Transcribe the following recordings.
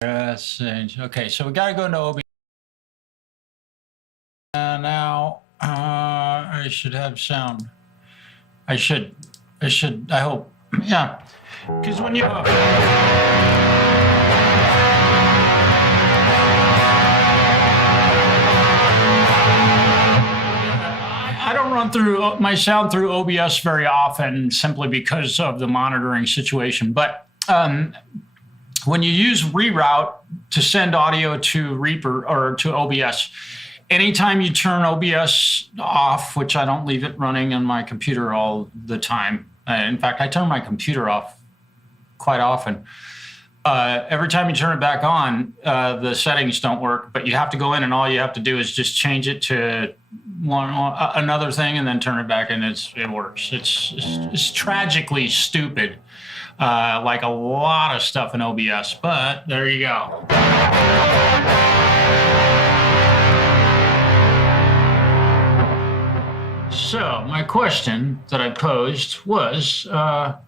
Okay, so we got to go into OBS. Now I should have sound. I hope. Yeah. Because when you. I don't run through my sound through OBS very often simply because of the monitoring situation. But when you use reroute to send audio to Reaper or to OBS, anytime you turn OBS off, which I don't leave it running on my computer all the time. In fact, I turn my computer off quite often. Every time you turn it back on, the settings don't work, but you have to go in and all you have to do is just change it to another thing and then turn it back and it works. It's tragically stupid, like a lot of stuff in OBS, but there you go. So my question that I posed was, am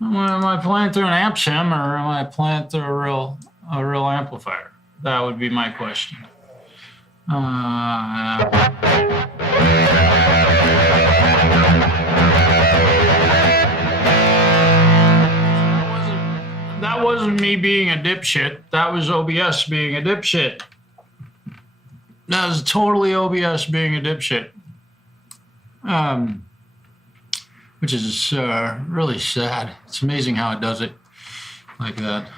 I playing through an amp sim or am I playing through a real amplifier? That would be my question. That wasn't me being a dipshit. That was OBS being a dipshit. That was totally OBS being a dipshit. Which is really sad. It's amazing how it does it like that.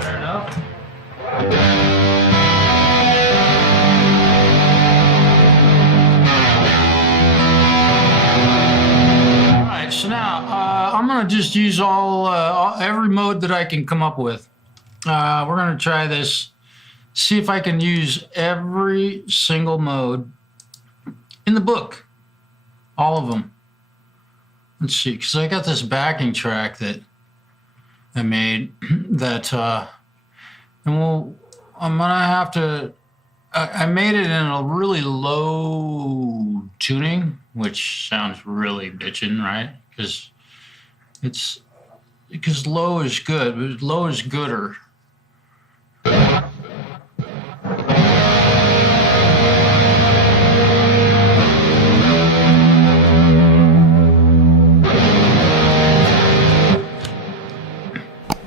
Fair enough. So now I'm going to just use every mode that I can come up with. We're going to try this, see if I can use every single mode in the book, all of them. Let's see, because I got this backing track that I made that, and I'm going to have to, I made it in a really low tuning, which sounds really bitchin', right? Because low is good, but low is gooder.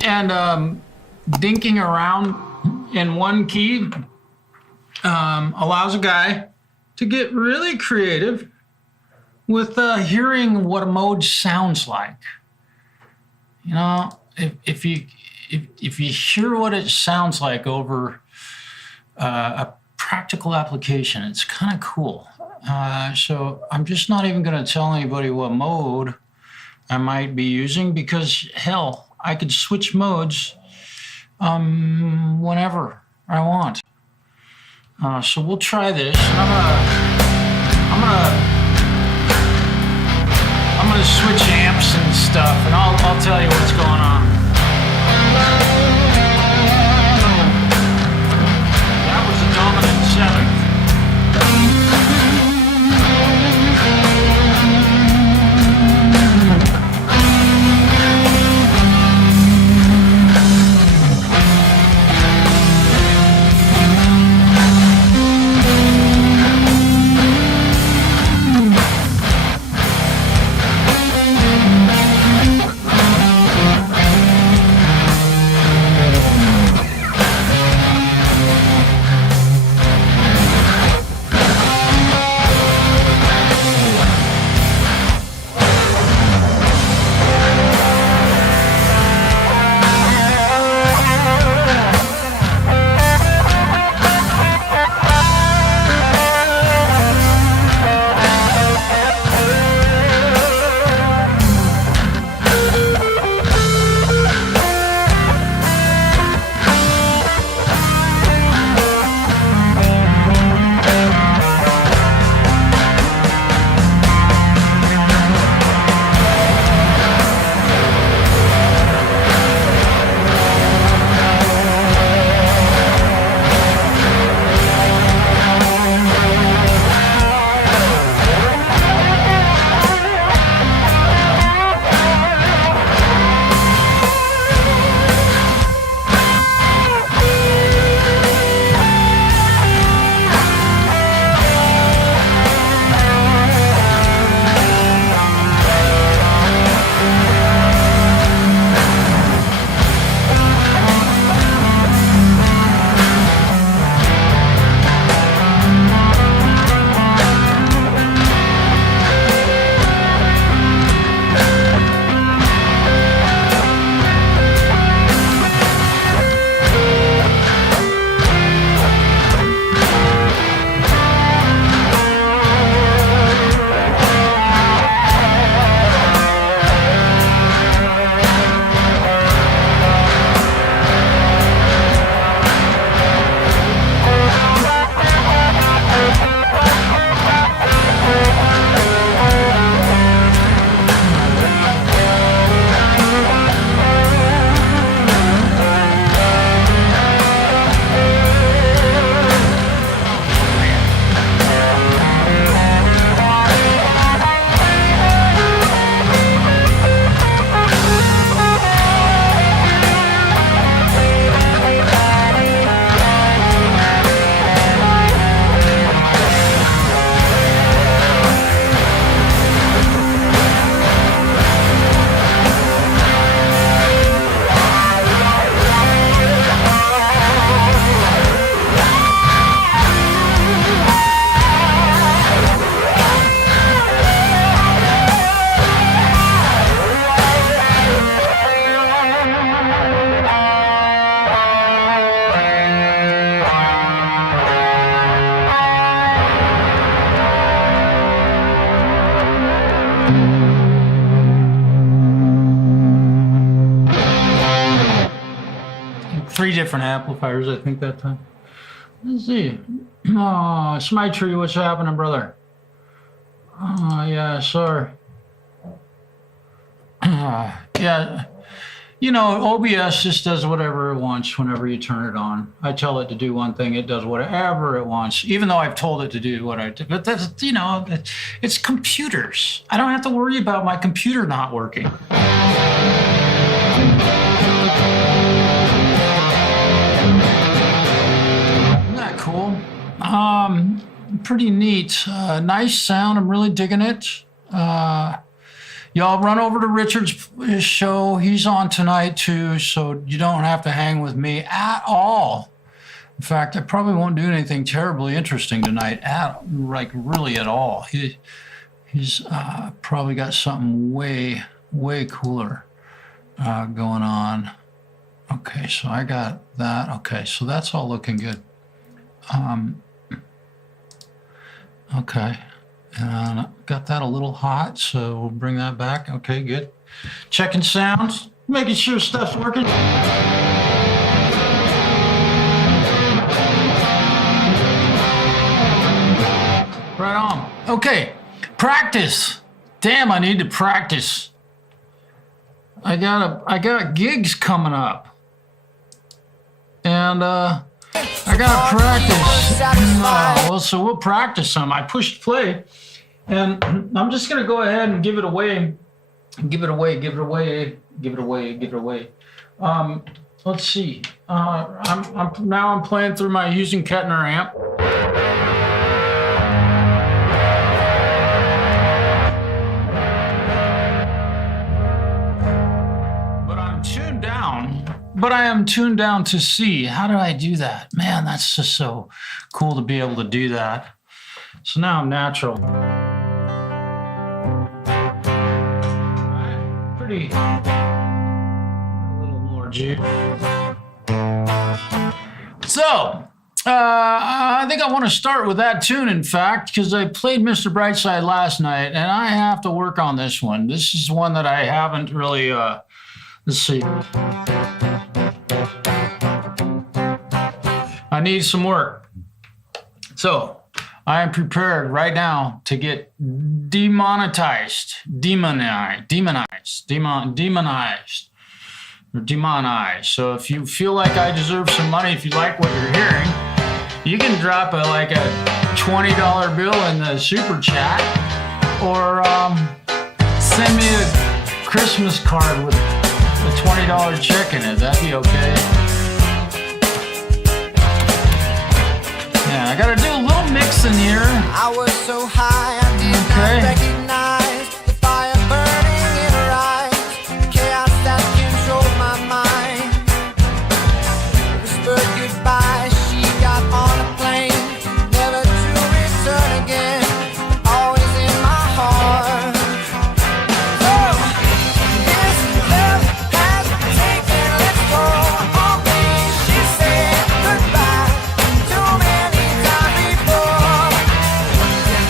And dinking around in one key allows a guy to get really creative with hearing what a mode sounds like. You know, if you hear what it sounds like over a practical application, it's kind of cool. So I'm just not even going to tell anybody what mode I might be using because hell, I could switch modes whenever I want. So we'll try this. And I'm gonna switch amps and stuff, and I'll tell you what's going on. That was a dominant seventh. 3 different amplifiers, I think, that time. Let's see. Oh, Smite what's happening, brother? Oh, yeah, sorry. Yeah, you know, OBS just does whatever it wants whenever you turn it on. I tell it to do one thing, it does whatever it wants, even though I've told it to do what I do. But that's, you know, it's computers. I don't have to worry about my computer not working. Isn't that cool? Pretty neat. Nice sound. I'm really digging it. Y'all run over to Richard's show. He's on tonight too, so you don't have to hang with me at all. In fact, I probably won't do anything terribly interesting tonight, really at all. He's probably got something way cooler going on. Okay, so I got that. Okay, so that's all looking good. Okay. And got that a little hot, so we'll bring that back. Okay, good. Checking sounds, making sure stuff's working. Right on. Okay, practice. Damn, I need to practice. I got gigs coming up, and I gotta practice. Well, so we'll practice some. I pushed play, and I'm just gonna go ahead and give it away. Let's see. I'm playing through my using Kettner amp. But I am tuned down to C. How do I do that? Man, that's just so cool to be able to do that. So now I'm natural. Pretty, a little more juice. So, I think I want to start with that tune, in fact, because I played Mr. Brightside last night, and I have to work on this one. This is one that I haven't really, let's see. I need some work. So I am prepared right now to get demonized. So if you feel like I deserve some money, if you like what you're hearing, you can drop a $20 bill in the super chat, or send me a Christmas card with a $20 check in it. That'd be okay. Yeah, I gotta do a little mixing here. I was so high, I did not recognize the fire burning in her eyes, the chaos that controlled my mind. Whispered goodbye, she got on a plane, never to return again, but always in my heart. Oh, this love has taken its toll on me. She said goodbye too many times before.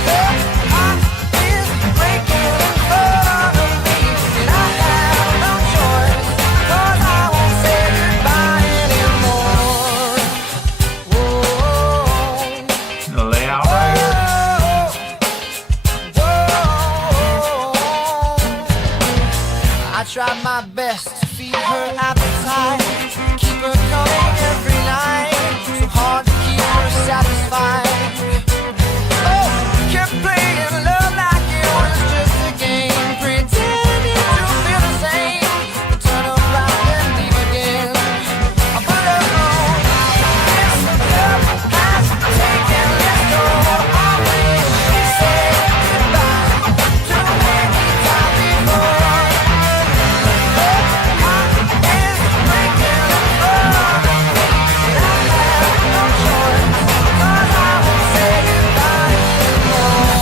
Her heart is breaking in front of me, and I have no choice, 'cause I won't say goodbye anymore. Whoa, Lay out right here. I tried my best to feed her appetite, keep her coming every night, so hard to keep her satisfied. Oh, kept playing love like it was just a game, pretending to feel the same, but turn around and leave again. I put her on. This love has taken its toll on me. She said goodbye too many times before. Her heart is breaking in front of me, and I have no choice, 'cause I won't say goodbye anymore.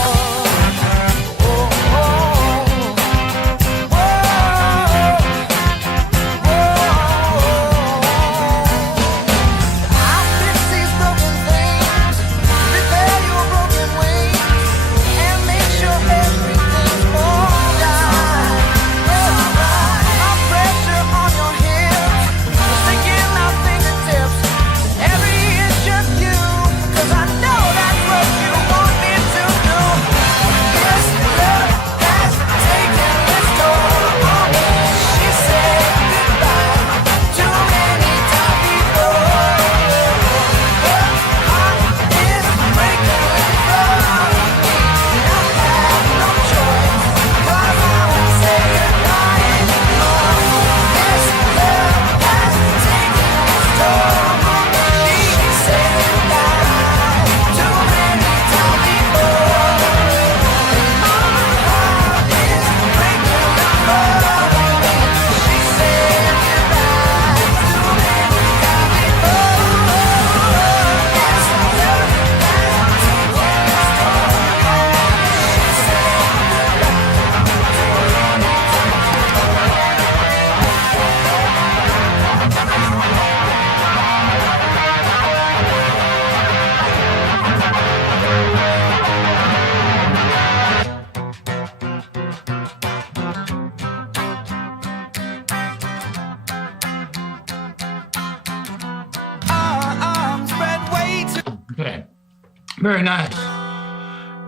Very nice.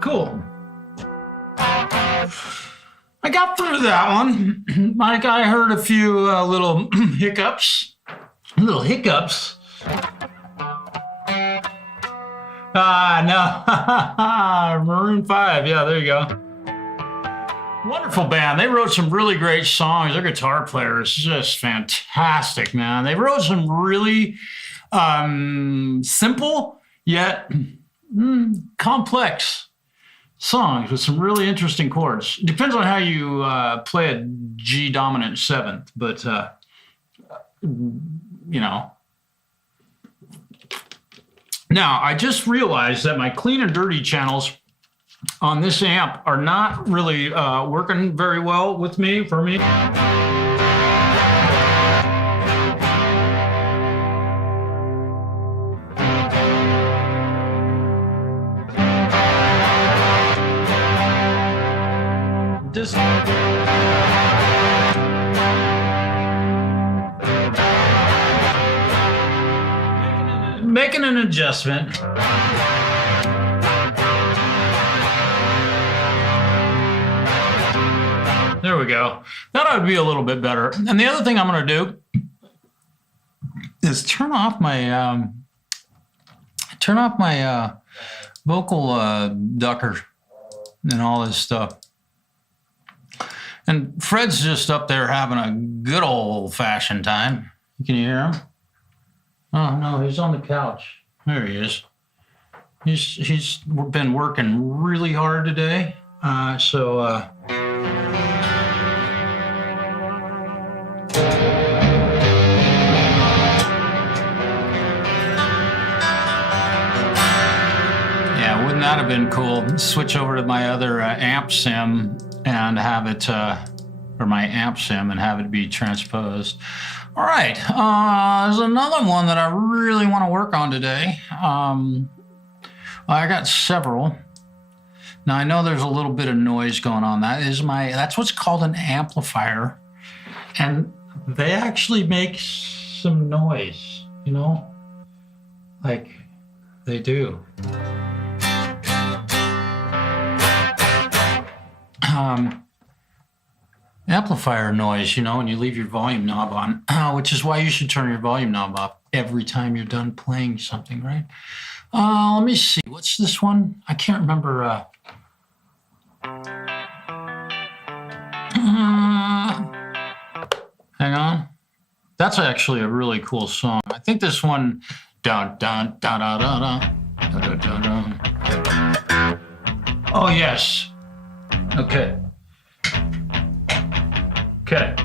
Cool. I got through that one. Mike, I heard a few little hiccups. Little hiccups. No. Maroon 5. Yeah, there you go. Wonderful band. They wrote some really great songs. Their guitar player is just fantastic, man. They wrote some really simple yet complex songs with some really interesting chords. It depends on how you play a G dominant seventh, but you know. Now, I just realized that my clean and dirty channels on this amp are not really working very well with me, for me. Just making an adjustment. There we go. That would be a little bit better. And the other thing I'm going to do is turn off my vocal ducker and all this stuff. And Fred's just up there having a good old-fashioned time. Can you hear him? Oh no, he's on the couch. There he is. He's been working really hard today. Yeah, wouldn't that have been cool? Switch over to my other amp sim and have it, or my amp sim and have it be transposed. All right, there's another one that I really want to work on today. I got several. Now I know there's a little bit of noise going on. That's what's called an amplifier. And they actually make some noise, you know? Like, they do. Amplifier noise, you know, when you leave your volume knob on, which is why you should turn your volume knob off every time you're done playing something, right? Let me see. What's this one? I can't remember. Hang on. That's actually a really cool song. I think this one. Dun, dun, dun, dun, dun, dun, dun, dun, dun. Oh, yes. Okay. Okay.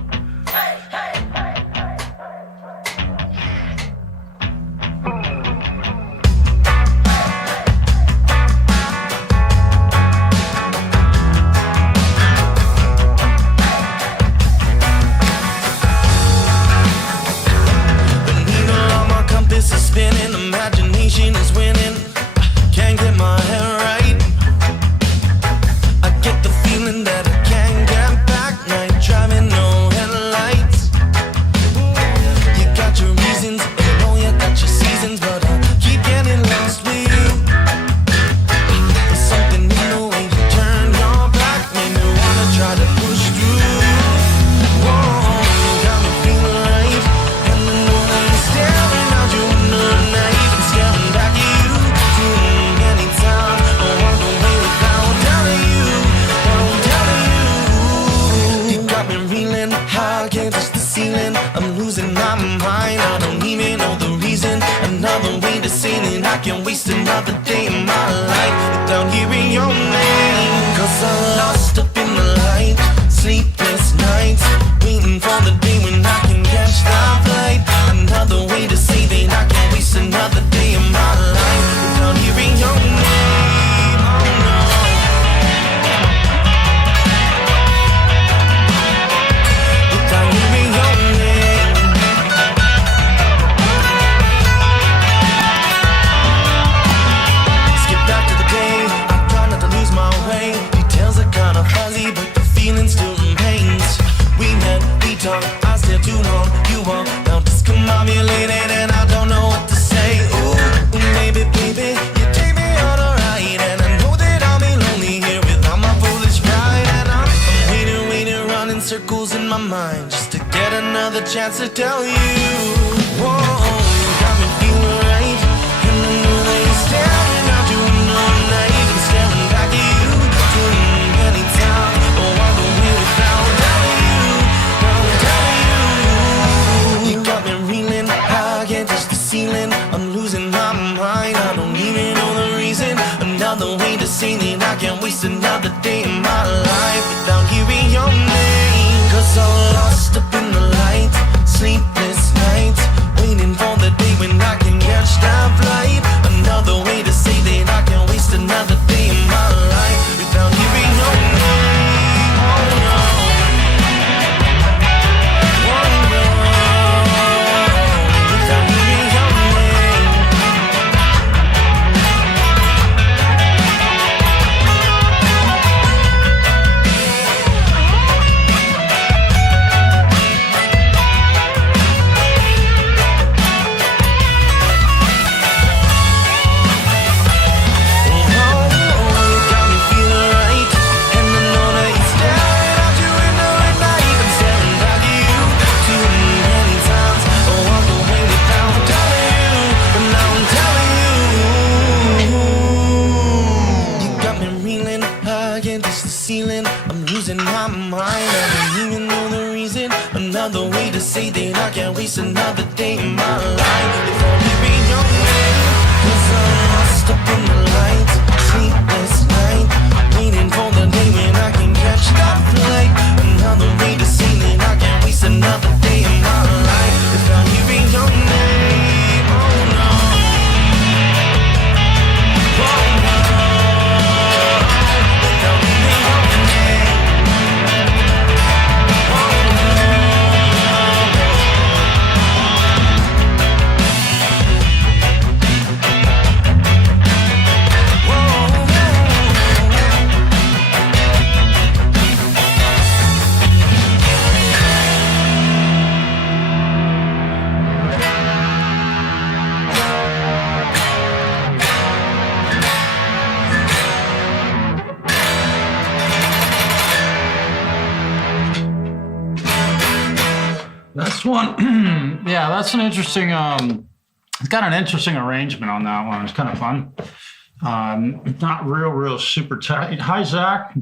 Imagination is winning. Can't get my head right. I get the feeling that I can't get back. Night driving, no headlights. You got your reasons, and I know you got your seasons, but I keep getting lost with you. There's something in the way you turn your back, made me wanna try to push through. Whoa, you got me feeling right, and I know that you're staring out your window at night. Staring back at you too many times. I walk away without telling you, You got me reeling high against the ceiling. I'm losing my mind. I don't even know the reason. Another way to say that I can waste another day in my life without hearing your name. 'Cause I'm lost up in the light, sleepless nights, waiting for the day when I can catch that flight. Another way to say that I can waste another day in my life without hearing your name. Oh no. Without hearing your name. Skip back to the day I try not to lose my way. Details are kinda fuzzy, but the feeling still remains. We met, we talked, I stayed too long. You walked, now discombobulated, and I don't know what to say. Ooh, baby, you take me on a ride. mind just to get another chance to tell you. Whoa, you got me feeling right, and I know that you're staring out your window all night and staring back at you. Too many times, oh, walk away without telling you, You got me reeling high against the ceiling. I'm losing my mind. I don't even know the reason. Another way to say that I can't waste another day in my life without hearing your name. 'Cause I'm lost up in the light, sleepless nights, waiting for the day when I can catch that flight. Another way to say that I can't waste another day in my life without hearing your name. Oh no. Oh no. Without hearing your name. I'm losing my mind. I don't even know the reason. Another way to say that I can't waste another day in my life without hearing your name. 'Cause I'm lost up in the light, sleepless night, waiting for the day when I can catch that flight. Another way to say that I can't waste another day in my life without hearing your name. Oh no. Oh no. That's one. Yeah, that's an interesting. It's got an interesting arrangement on that one. It's kind of fun. Not real super tight. Hi, Zach.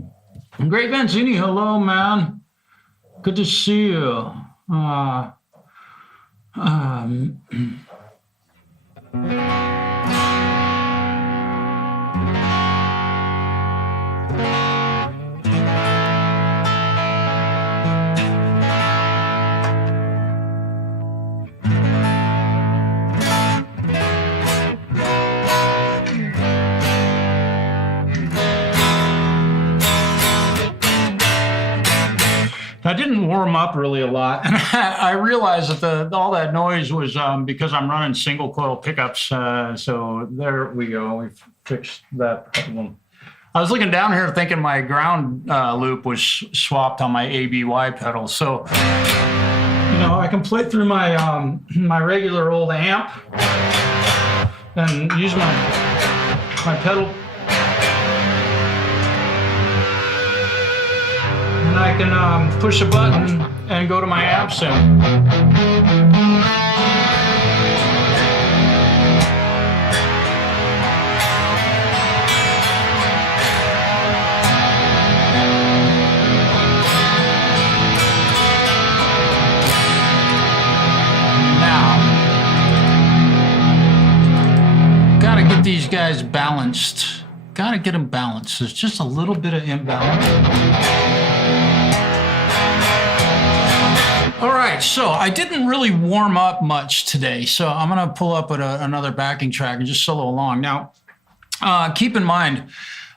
Great Vanzini. Hello, man. Good to see you. I didn't warm up really a lot, and I realized that all that noise was because I'm running single coil pickups. So there we go. We've fixed that problem. I was looking down here thinking my ground loop was swapped on my ABY pedal. So I can play through my my regular old amp and use my pedal. I can push a button and go to my amp sound. Now, gotta get these guys balanced. Gotta get them balanced. There's just a little bit of imbalance. All right, so I didn't really warm up much today, so I'm going to pull up another backing track and just solo along. Now, keep in mind,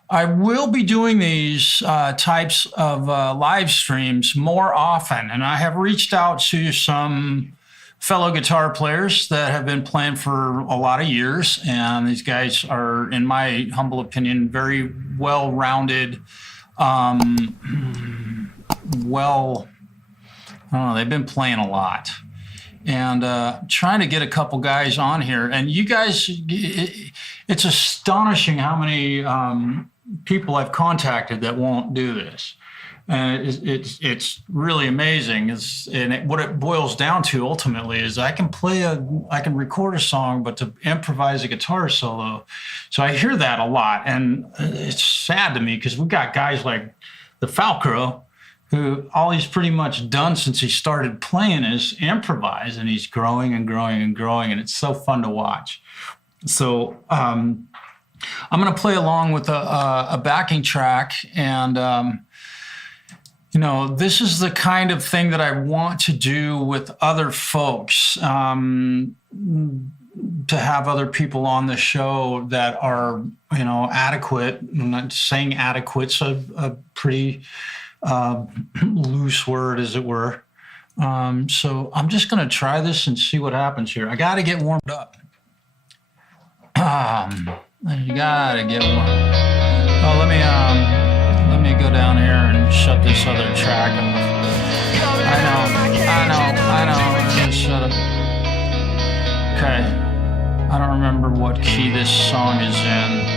I will be doing these types of live streams more often, and I have reached out to some fellow guitar players that have been playing for a lot of years, and these guys are, in my humble opinion, very well-rounded, I don't know, they've been playing a lot. And trying to get a couple guys on here. And you guys, it's astonishing how many people I've contacted that won't do this. And it's really amazing. What it boils down to ultimately is I can record a song, but to improvise a guitar solo. So I hear that a lot, and it's sad to me because we've got guys like the Falcro, who all he's pretty much done since he started playing is improvise, and he's growing and growing and growing, and it's so fun to watch. So I'm going to play along with a backing track, and this is the kind of thing that I want to do with other folks, to have other people on the show that are, adequate. I'm not saying adequate's a pretty loose word, as it were. So I'm just going to try this and see what happens here. I got to get warmed up. You got to get warmed. Oh, let me go down here and shut this other track off. I know. Just shut it. Okay. I don't remember what key this song is in.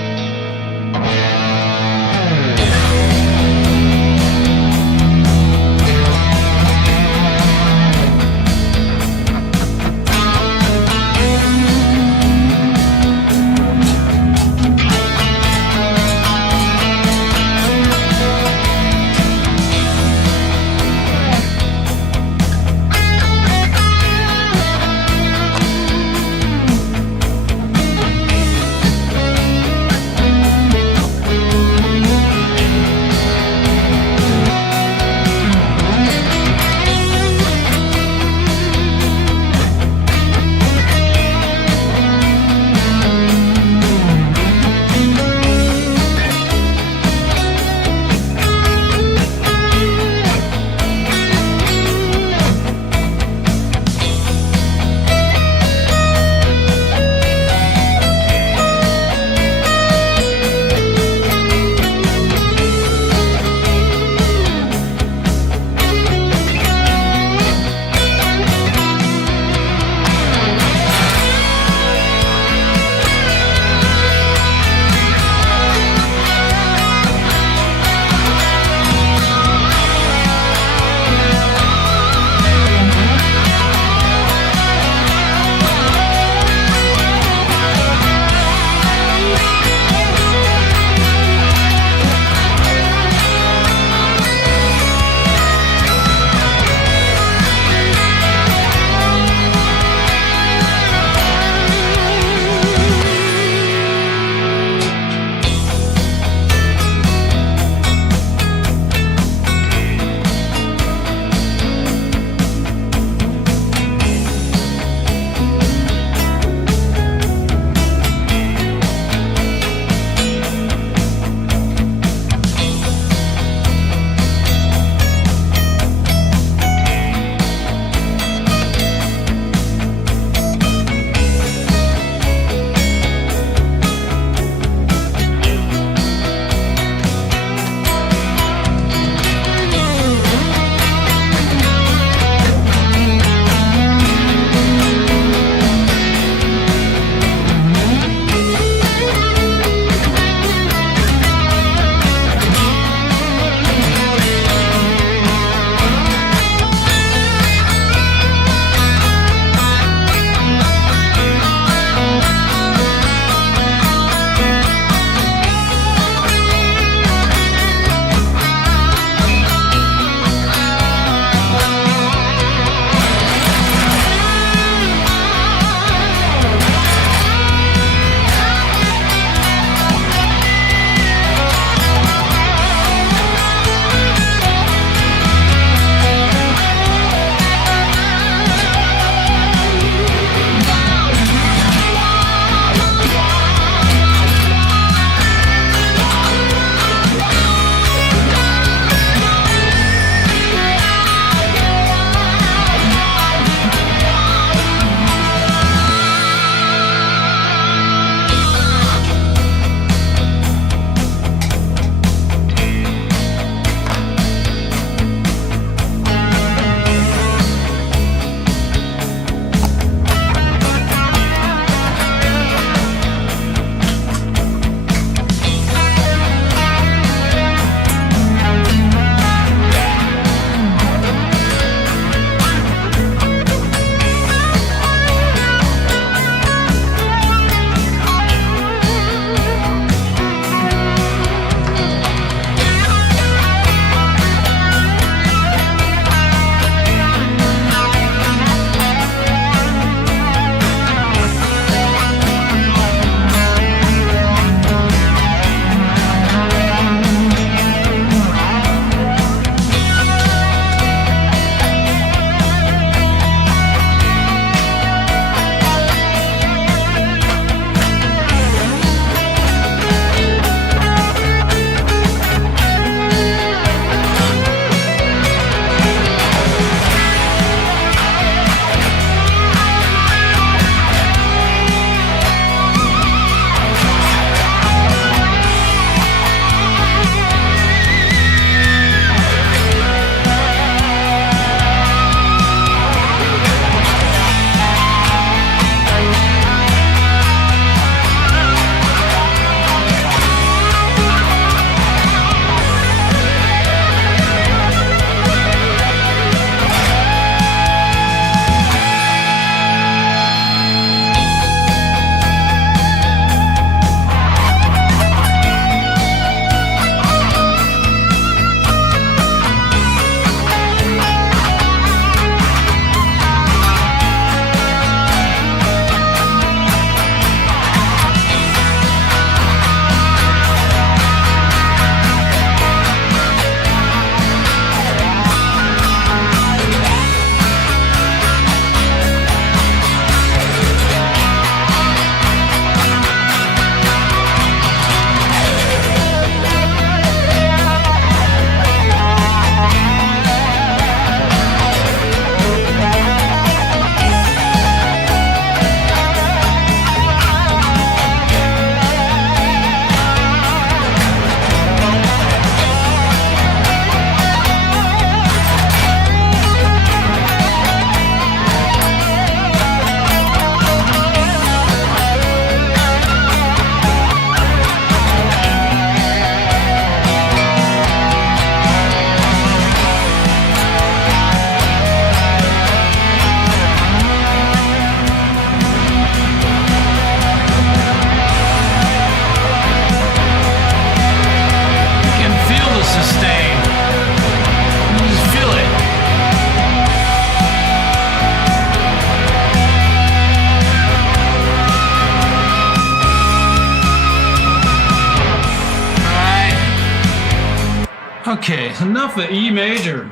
Okay, enough of E major.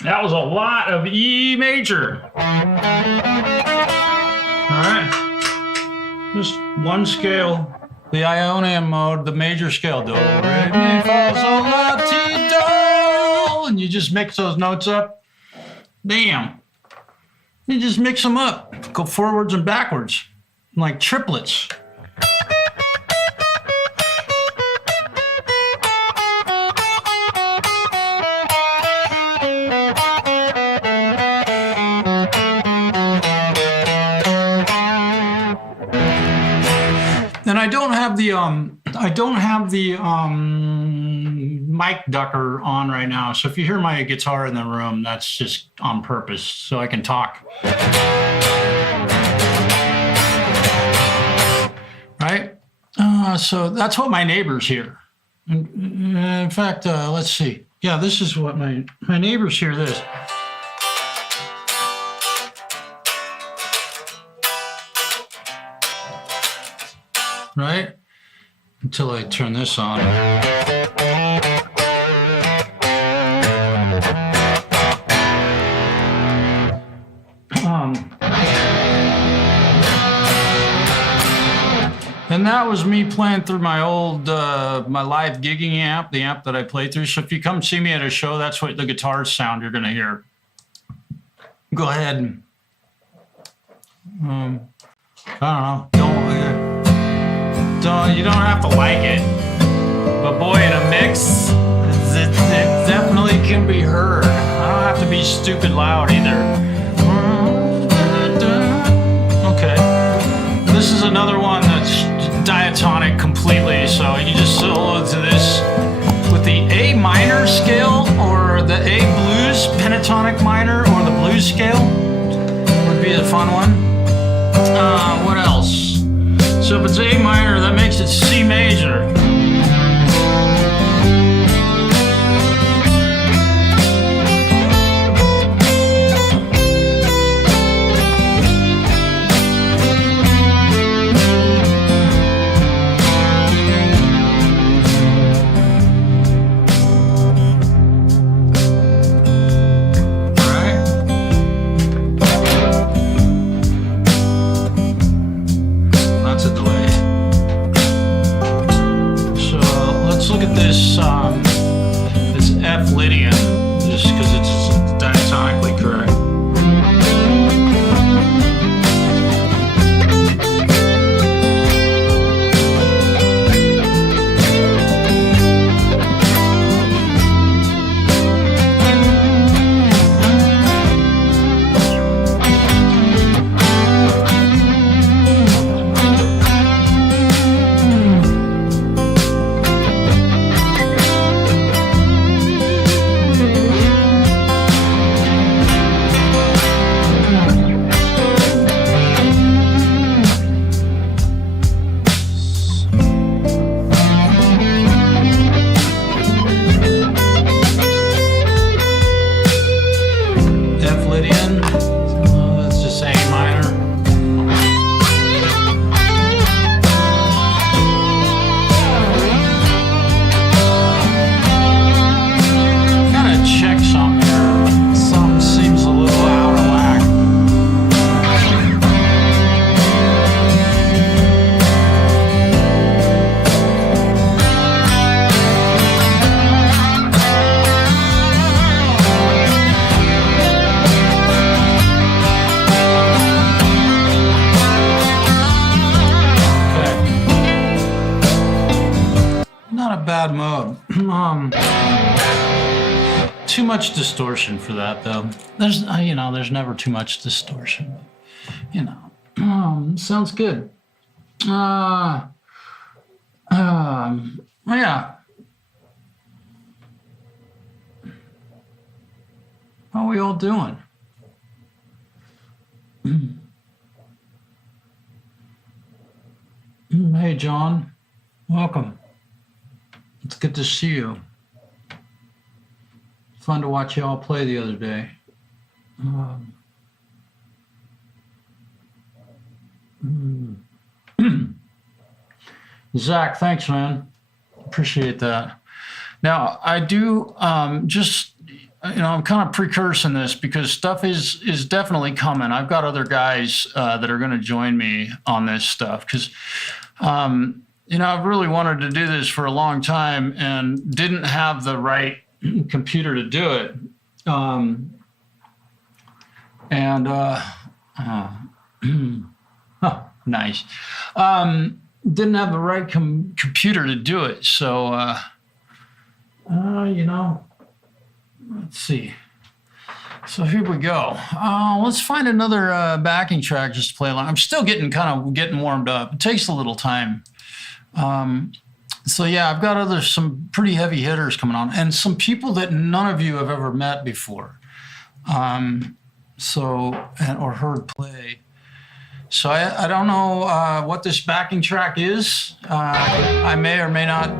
That was a lot of E major. All right. Just one scale. The Ionian mode, the major scale. Do, re, mi, fa, sol, la, ti, do. And you just mix those notes up. Damn. You just mix them up. Go forwards and backwards. Like triplets. And I don't have the mic ducker on right now. So if you hear my guitar in the room, that's just on purpose so I can talk. Right? So that's what my neighbors hear. In fact, let's see. Yeah, this is what my neighbors hear this. Right? Until I turn this on. And that was me playing through my old, my live gigging amp, the amp that I play through. So if you come see me at a show, that's what the guitar sound you're going to hear. Go ahead and, I don't know. You don't have to like it, but boy, in a mix, it definitely can be heard. I don't have to be stupid loud either. Okay, this is another one that's diatonic completely, so you just solo to this with the A minor scale or the A blues pentatonic minor or the blues scale would be a fun one. What else? So if it's A minor, that makes it C major. This F Lydian, just because it's diatonically correct. Bad mode. Too much distortion for that though. There's there's never too much distortion. Sounds good. Yeah. How are we all doing? Hey John, welcome. It's good to see you. Fun to watch y'all play the other day. Zach, thanks, man. Appreciate that. Now, I do just, I'm kind of precursing this because stuff is definitely coming. I've got other guys that are going to join me on this stuff because, I've really wanted to do this for a long time and didn't have the right computer to do it. Nice. Didn't have the right computer to do it. So, let's see. So here we go. Let's find another backing track just to play along. I'm still getting warmed up. It takes a little time. So yeah, I've got some pretty heavy hitters coming on and some people that none of you have ever met before. Or heard play. So I don't know what this backing track is. I may or may not.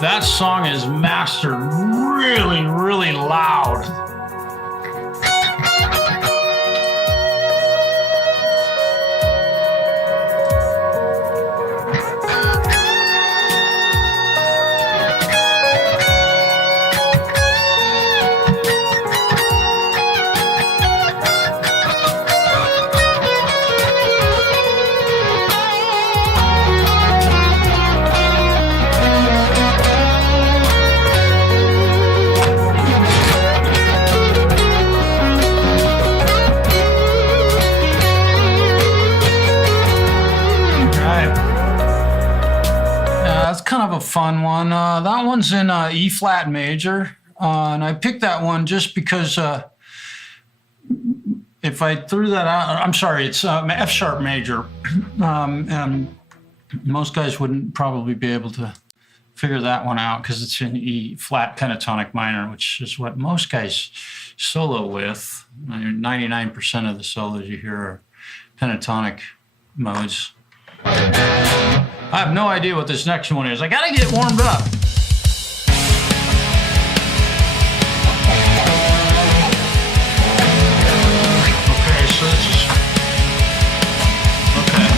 That song is mastered really, really loud. Kind of a fun one. That one's in E flat major, and I picked that one just because if I threw that out, I'm sorry, it's F sharp major, and most guys wouldn't probably be able to figure that one out because it's in E flat pentatonic minor, which is what most guys solo with. 99% of the solos you hear are pentatonic modes. I have no idea what this next one is. I gotta get warmed up. Okay, so this is... Okay.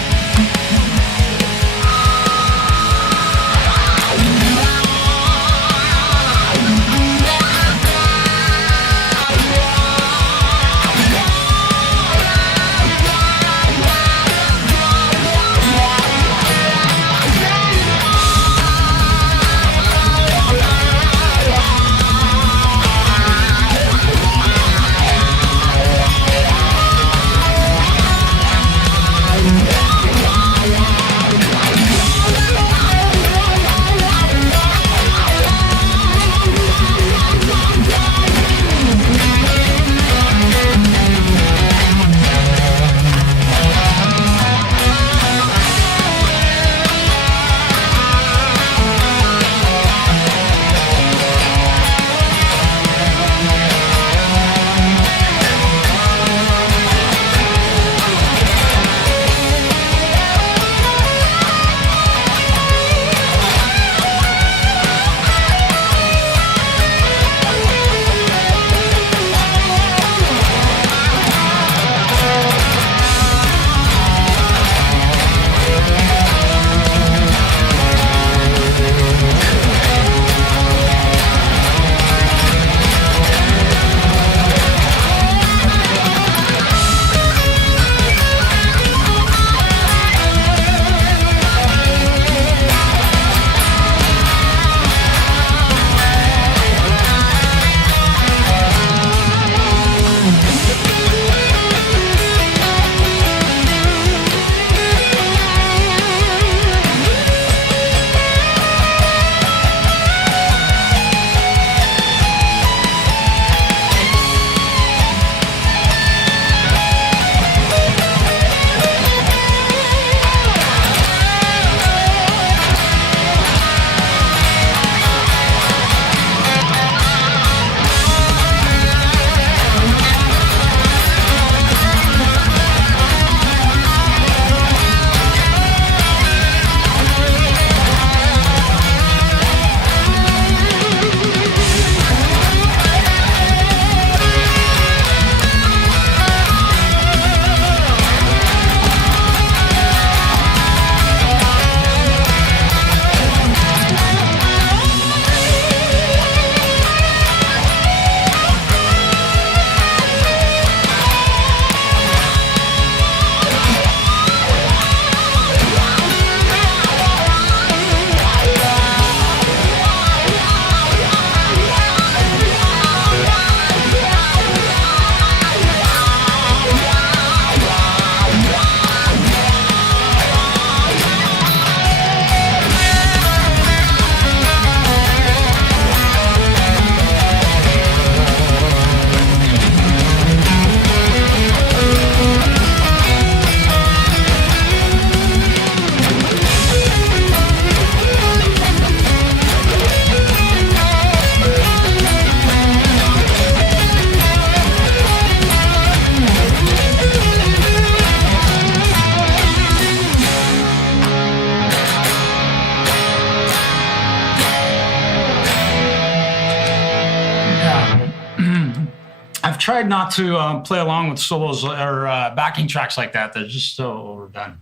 not to play along with solos or backing tracks like that. They're just so overdone.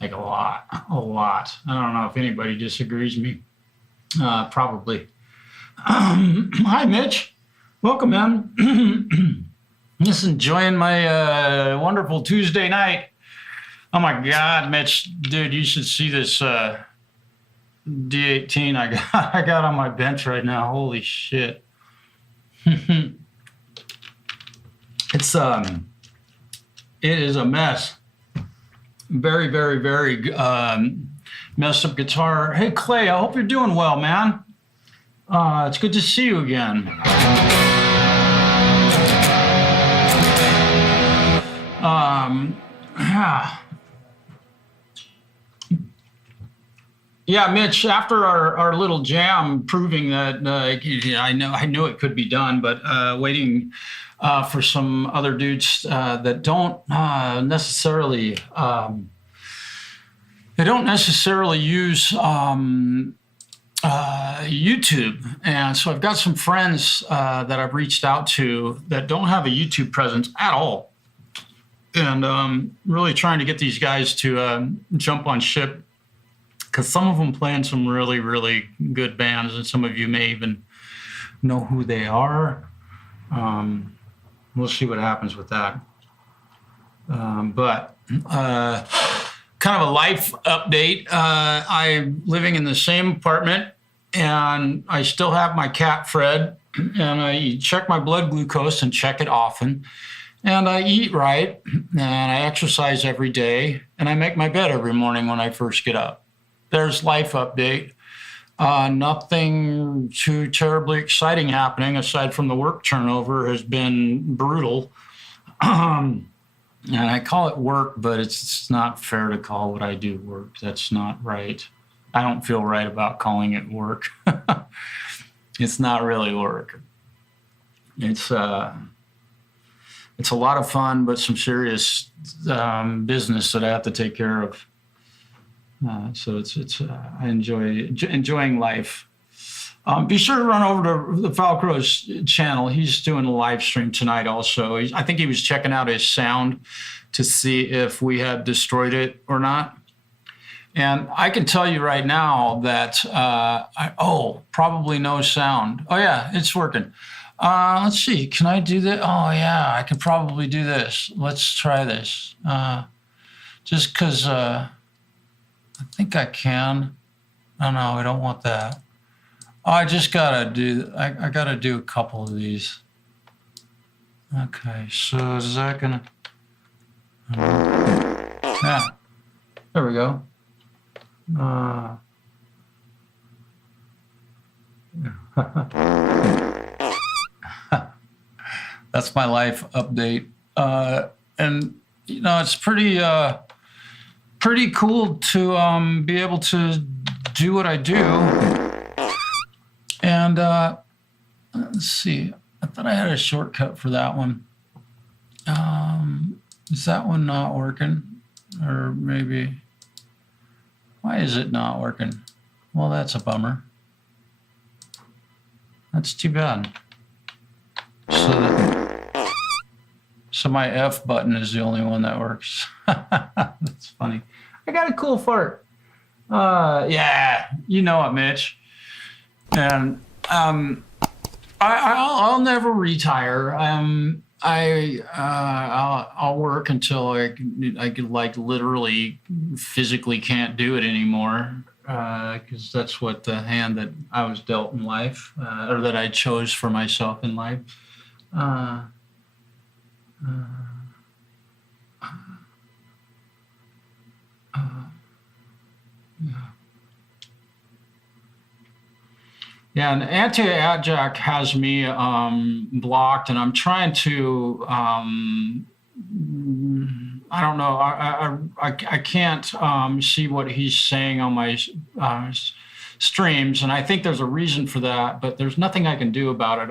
Like a lot. I don't know if anybody disagrees with me. Probably. Hi, Mitch. Welcome, man. Just enjoying my wonderful Tuesday night. Oh my God, Mitch, dude, you should see this D18 I got on my bench right now. Holy shit. It is a mess. Very, very, very messed up guitar. Hey, Clay, I hope you're doing well, man. It's good to see you again. Yeah, Mitch, after our little jam proving that I knew it could be done, but waiting for some other dudes that don't necessarily use YouTube. And so I've got some friends that I've reached out to that don't have a YouTube presence at all. And really trying to get these guys to jump on ship, because some of them play in some really, really good bands, and some of you may even know who they are. We'll see what happens with that. But kind of a life update. I'm living in the same apartment, and I still have my cat, Fred, and I check my blood glucose and check it often. And I eat right, and I exercise every day, and I make my bed every morning when I first get up. There's life update. Nothing too terribly exciting happening aside from the work turnover has been brutal. And I call it work, but it's not fair to call what I do work. That's not right. I don't feel right about calling it work. It's not really work. It's a lot of fun, but some serious business that I have to take care of. So I enjoying life. Be sure to run over to the Falcrow's channel. He's doing a live stream tonight also. I think he was checking out his sound to see if we had destroyed it or not. And I can tell you right now that, probably no sound. Oh yeah, it's working. Let's see, can I do that? Oh yeah, I can probably do this. Let's try this. Just because I think I can. Oh no, I don't want that. Oh, I just gotta do, I gotta do a couple of these. Okay, so is that gonna, yeah, there we go. That's my life update. And you know, it's pretty cool to be able to do what I do. And let's see, I thought I had a shortcut for that one. Is that one not working? Or maybe, why is it not working? Well, that's a bummer. That's too bad. So my F button is the only one that works. That's funny. I got a cool fart. Yeah, you know it, Mitch. And I'll never retire. I'll work until I like literally physically can't do it anymore, because that's what the hand that I was dealt in life, or that I chose for myself in life. Yeah, and anti-adjack has me blocked, and I'm trying to. I don't know. I can't see what he's saying on my streams, and I think there's a reason for that, but there's nothing I can do about it.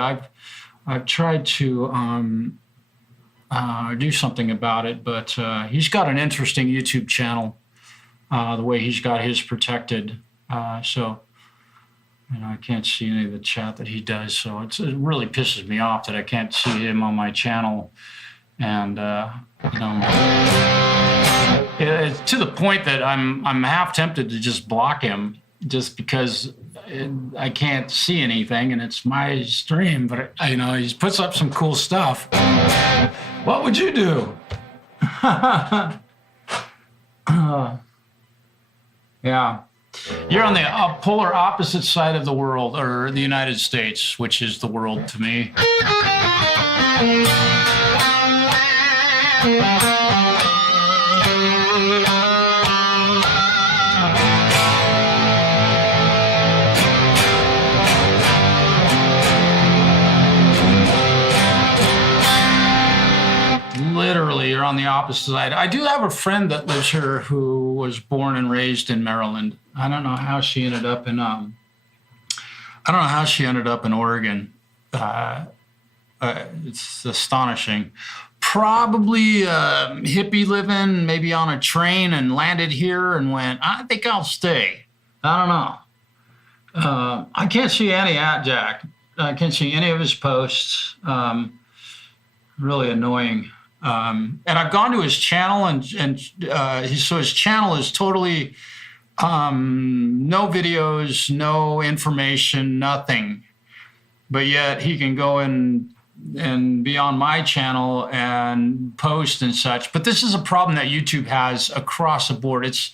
I've tried to do something about it, but he's got an interesting YouTube channel, the way he's got his protected. So I can't see any of the chat that he does, so it really pisses me off that I can't see him on my channel. And it's to the point that I'm half tempted to just block him, just because I can't see anything and it's my stream. But he puts up some cool stuff. What would you do? Yeah. You're on the polar opposite side of the world, or the United States, which is the world to me. Literally, you're on the opposite side. I do have a friend that lives here who was born and raised in Maryland. I don't know how she ended up in Oregon. It's astonishing. Probably hippie living, maybe on a train, and landed here and went, I think I'll stay. I don't know. I can't see any at Jack. I can't see any of his posts. Really annoying. And I've gone to his channel, and so his channel is totally no videos, no information, nothing. But yet he can go in and be on my channel and post and such. But this is a problem that YouTube has across the board. It's,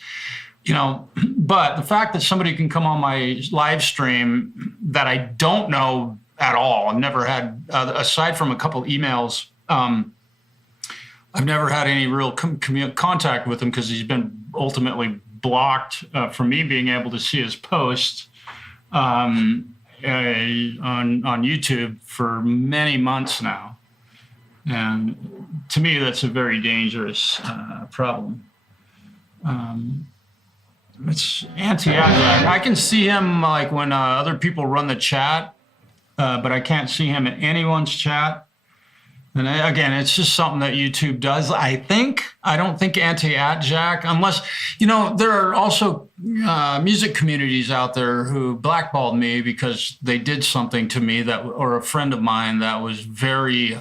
but the fact that somebody can come on my live stream that I don't know at all, I've never had, aside from a couple emails, I've never had any real contact with him because he's been ultimately blocked from me being able to see his posts on YouTube for many months now. And to me, that's a very dangerous problem. It's anti-ad. I can see him like when other people run the chat, but I can't see him in anyone's chat. And again, it's just something that YouTube does, I think. I don't think anti-Jack, unless, there are also music communities out there who blackballed me because they did something to me or a friend of mine that was very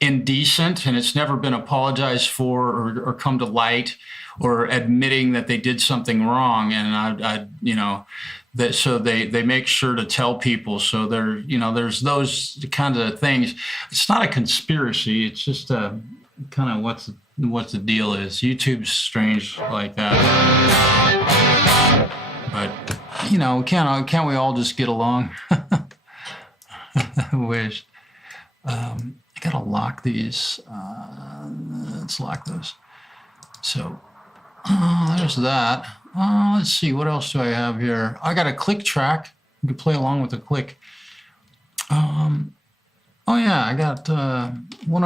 indecent, and it's never been apologized for or come to light, or admitting that they did something wrong. And so they make sure to tell people. So there's those kind of things. It's not a conspiracy. It's just a kind of what's the deal is. YouTube's strange like that. But can't we all just get along? I wish. I gotta lock these. Let's lock those. So there's that. Let's see, what else do I have here? I got a click track. You can play along with the click. Oh yeah, I got one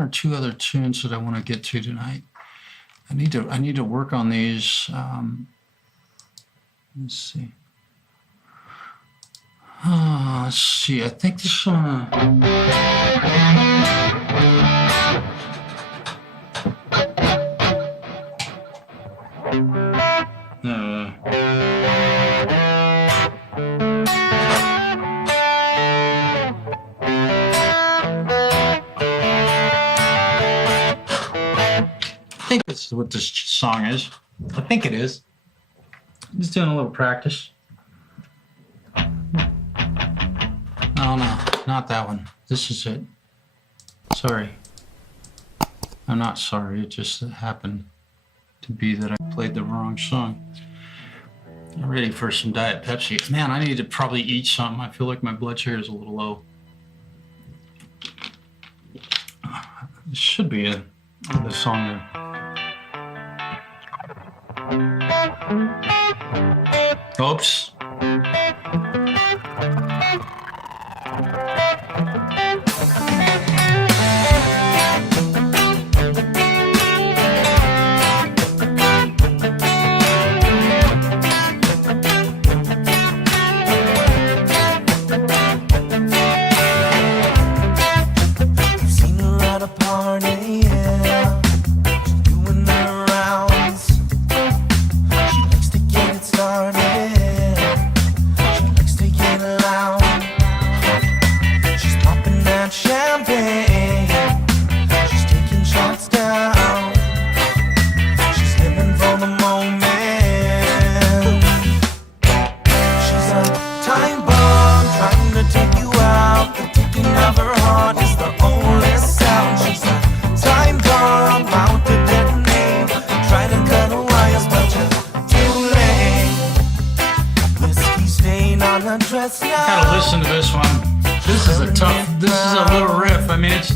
or two other tunes that I want to get to tonight. I need to work on these. Let's see. Let's see. I think this one. I think that's what this song is. I think it is. Just doing a little practice. Oh no, not that one. This is it. Sorry. I'm not sorry. It just happened to be that I played the wrong song. I'm ready for some Diet Pepsi. Man, I need to probably eat something. I feel like my blood sugar is a little low. This should be the song there. Oops. Seen her at a party, yeah. She's doing her rounds. She likes to get it started.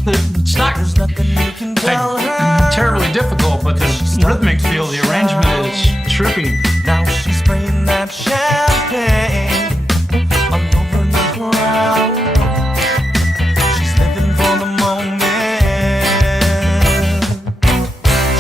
it's not There's nothing you can tell her. terribly difficult, but the rhythmic feel, the arrangement is trippy. Now she's spraying that champagne all over the crowd. She's living for the moment.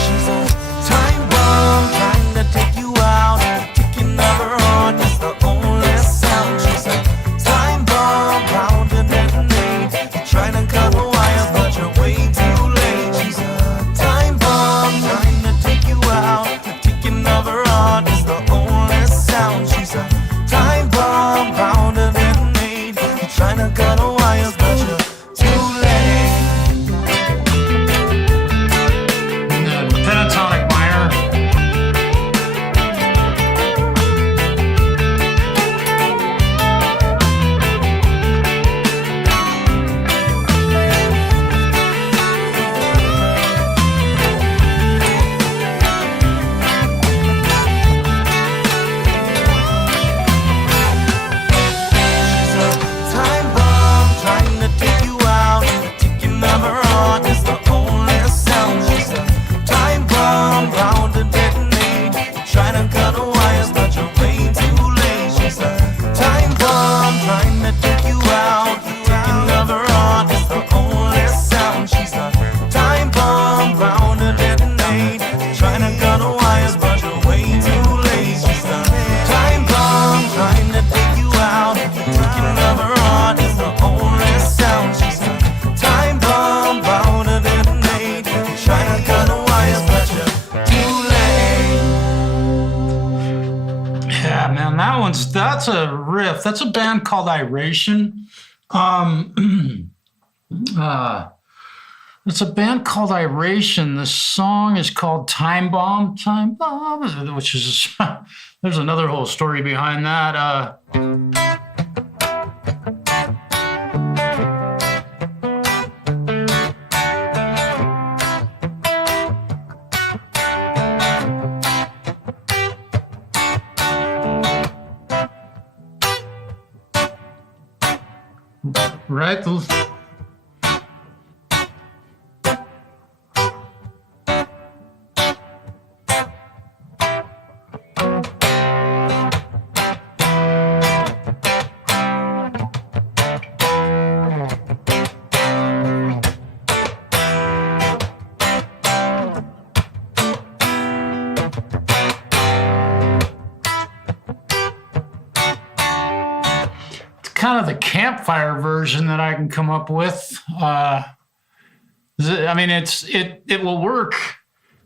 She's a time bomb trying to take you out. The ticking of her heart is the only sound. She's a time bomb bound to detonate. You're trying to cut the wires, but you're way too late. She's a time bomb trying to take you out. The ticking of her heart is the only sound. She's a time bomb bound to detonate. You're trying to cut the wires, but you're too late. Pentatonic minor. She's a time bomb trying to take you out. The ticking of her heart is the only sound. She's a time bomb bound to detonate. You're trying to cut the wires, but you're way too late. She's a time bomb trying to take you out. The ticking of her heart is the only sound. She's a time bomb bound to detonate. You're trying to cut the wires, but you're way too late. She's a time bomb trying to take you out. The ticking of her heart is the only sound. She's a time bomb bound to detonate. You're trying to cut the wires, but you're too late. Yeah, man, that's a riff. That's a band called Iration. It's a band called Iration. The song is called Time Bomb, which is there's another whole story behind that. Right? Kind of the campfire version that I can come up with. I mean, it will work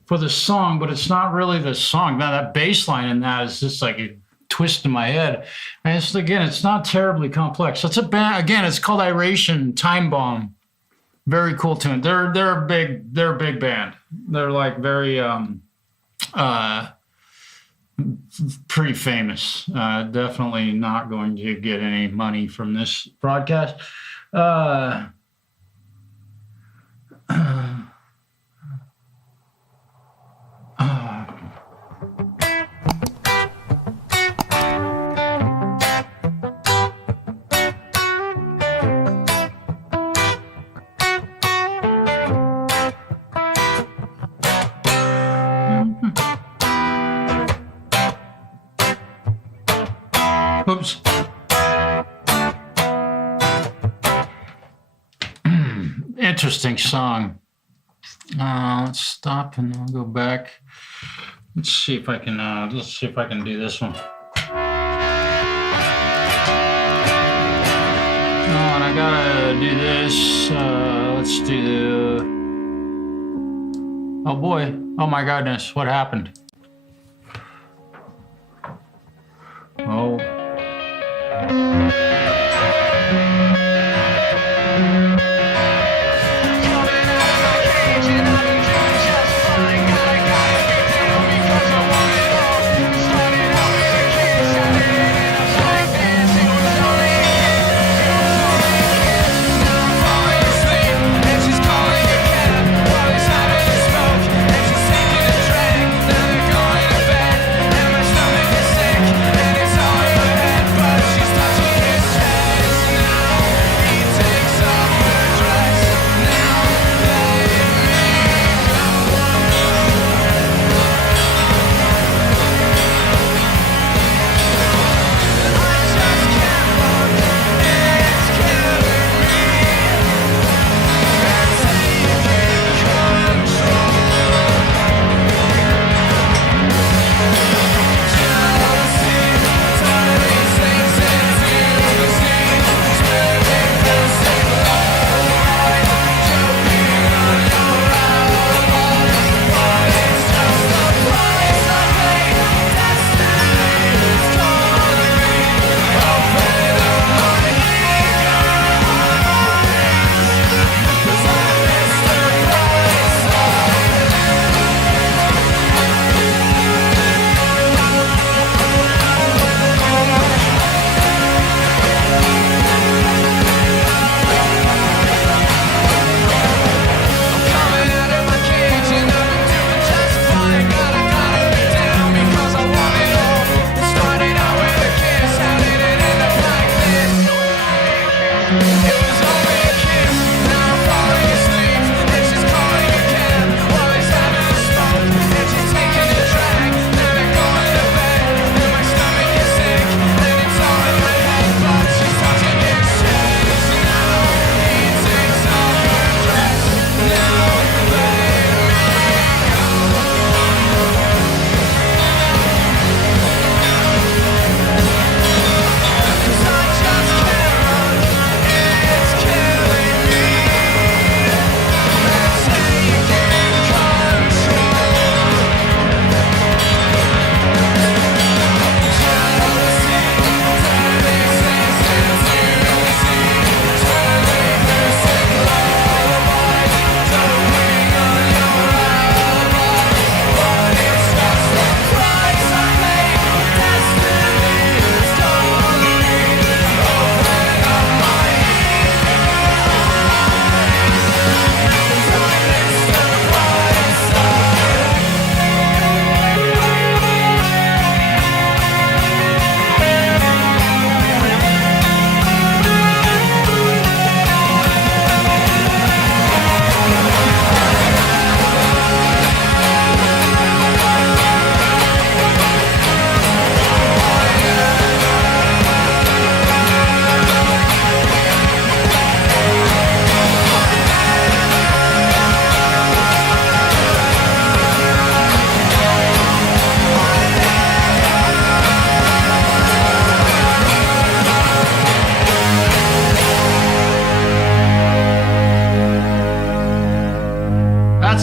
for the song, but it's not really the song. Now that bass line in that is just like a twist in my head. And it's not terribly complex. It's a band, again, it's called Iration, Time Bomb. Very cool tune. They're a big band. They're like very pretty famous. Definitely not going to get any money from this broadcast. Oops. Interesting song. Let's stop and I'll go back. Let's see if I can do this one. Oh, and I gotta do this. Let's do the. Oh boy! Oh my goodness! What happened? Oh. And she's calling a cab while he's having a smoke. And she's taking a drag. Then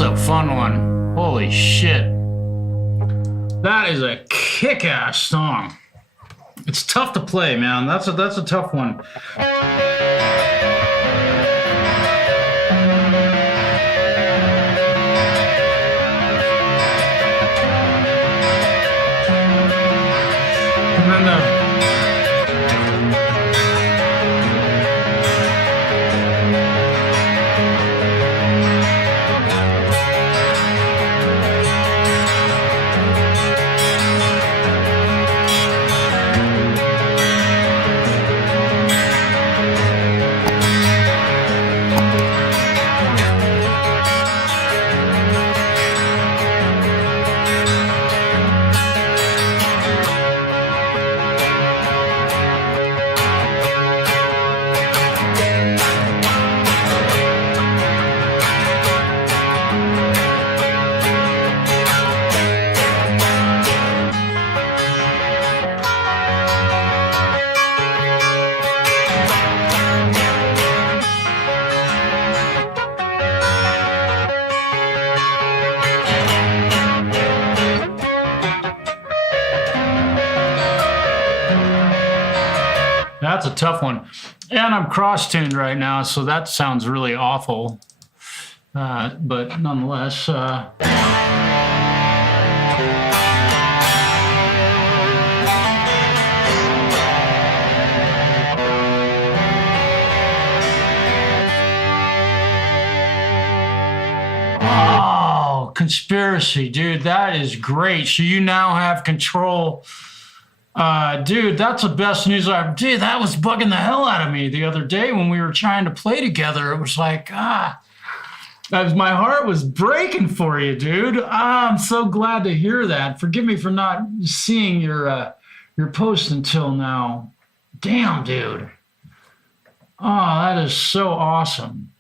a fun one. Holy shit. That is a kick-ass song. It's tough to play, man. That's a tough one. And then that's a tough one. And I'm cross-tuned right now, so that sounds really awful. But nonetheless, oh, conspiracy, dude, that is great. So you now have control. Dude, that's the best news Dude, that was bugging the hell out of me the other day when we were trying to play together. It was like, my heart was breaking for you, dude. I'm so glad to hear that. Forgive me for not seeing your post until now. Damn, dude. Oh, that is so awesome.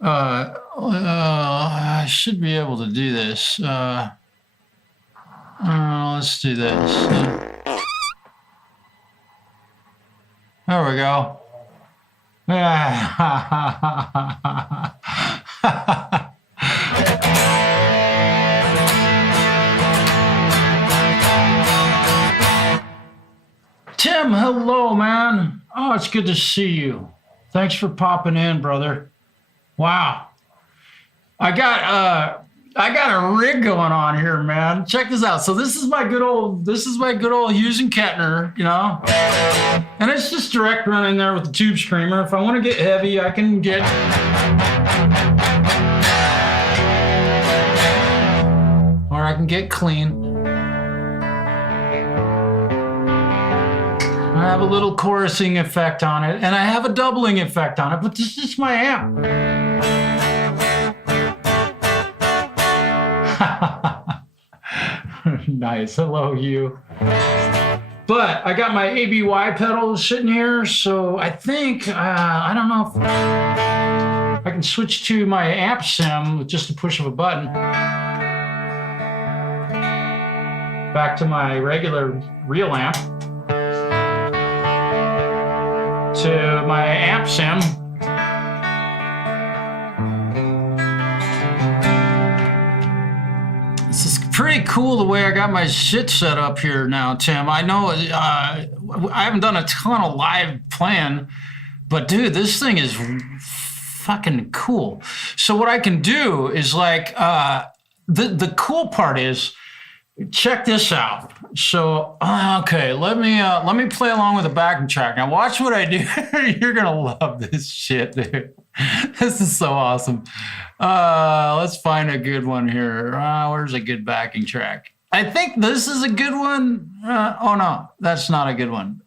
I should be able to do this. Let's do this. There we go. Tim, hello, man. Oh, it's good to see you. Thanks for popping in, brother. Wow. I got a rig going on here, man. Check this out. So this is my good old Hughes and Kettner, you know? And it's just direct running there with the tube screamer. If I want to get heavy, I can get... or I can get clean. I have a little chorusing effect on it, and I have a doubling effect on it, but this is my amp. Nice. Hello, you. But I got my ABY pedal sitting here, so I think, I don't know if I can switch to my amp sim with just a push of a button. Back to my regular real amp. To my amp sim. This is pretty cool the way I got my shit set up here now, Tim. I know I haven't done a ton of live playing, but dude, this thing is fucking cool. So what I can do is like, the cool part is, check this out. So, okay, let me play along with the backing track. Now watch what I do. You're gonna love this shit, dude. This is so awesome. Let's find a good one here. Where's a good backing track? I think this is a good one. Oh no, that's not a good one.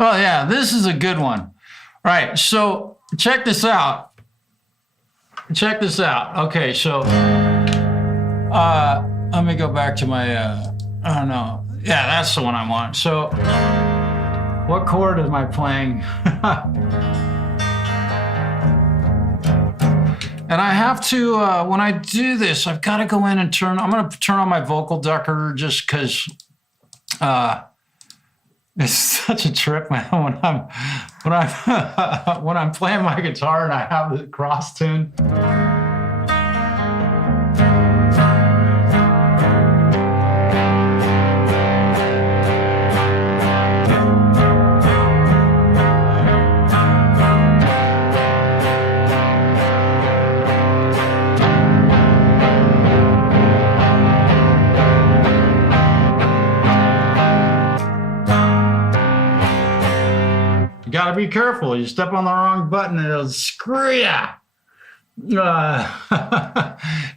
Oh yeah, this is a good one. Right, so check this out. Check this out. Okay, so let me go back to my, oh no. Yeah, that's the one I want. So what chord am I playing? And I have to, when I do this, I've got to go in and I'm going to turn on my vocal ducker just because It's such a trip, man. When I'm playing my guitar and I have the cross tune. Got to be careful. You step on the wrong button, and it'll screw ya.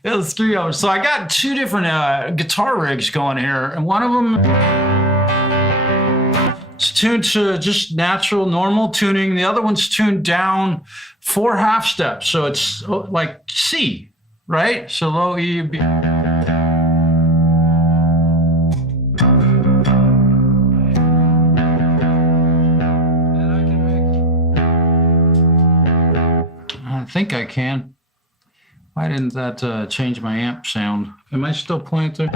It'll screw you over. So I got two different guitar rigs going here, and one of them is tuned to just natural, normal tuning. The other one's tuned down 4 half steps, so it's like C, right? So low E, B. I think I can. Why didn't that change my amp sound? Am I still playing through?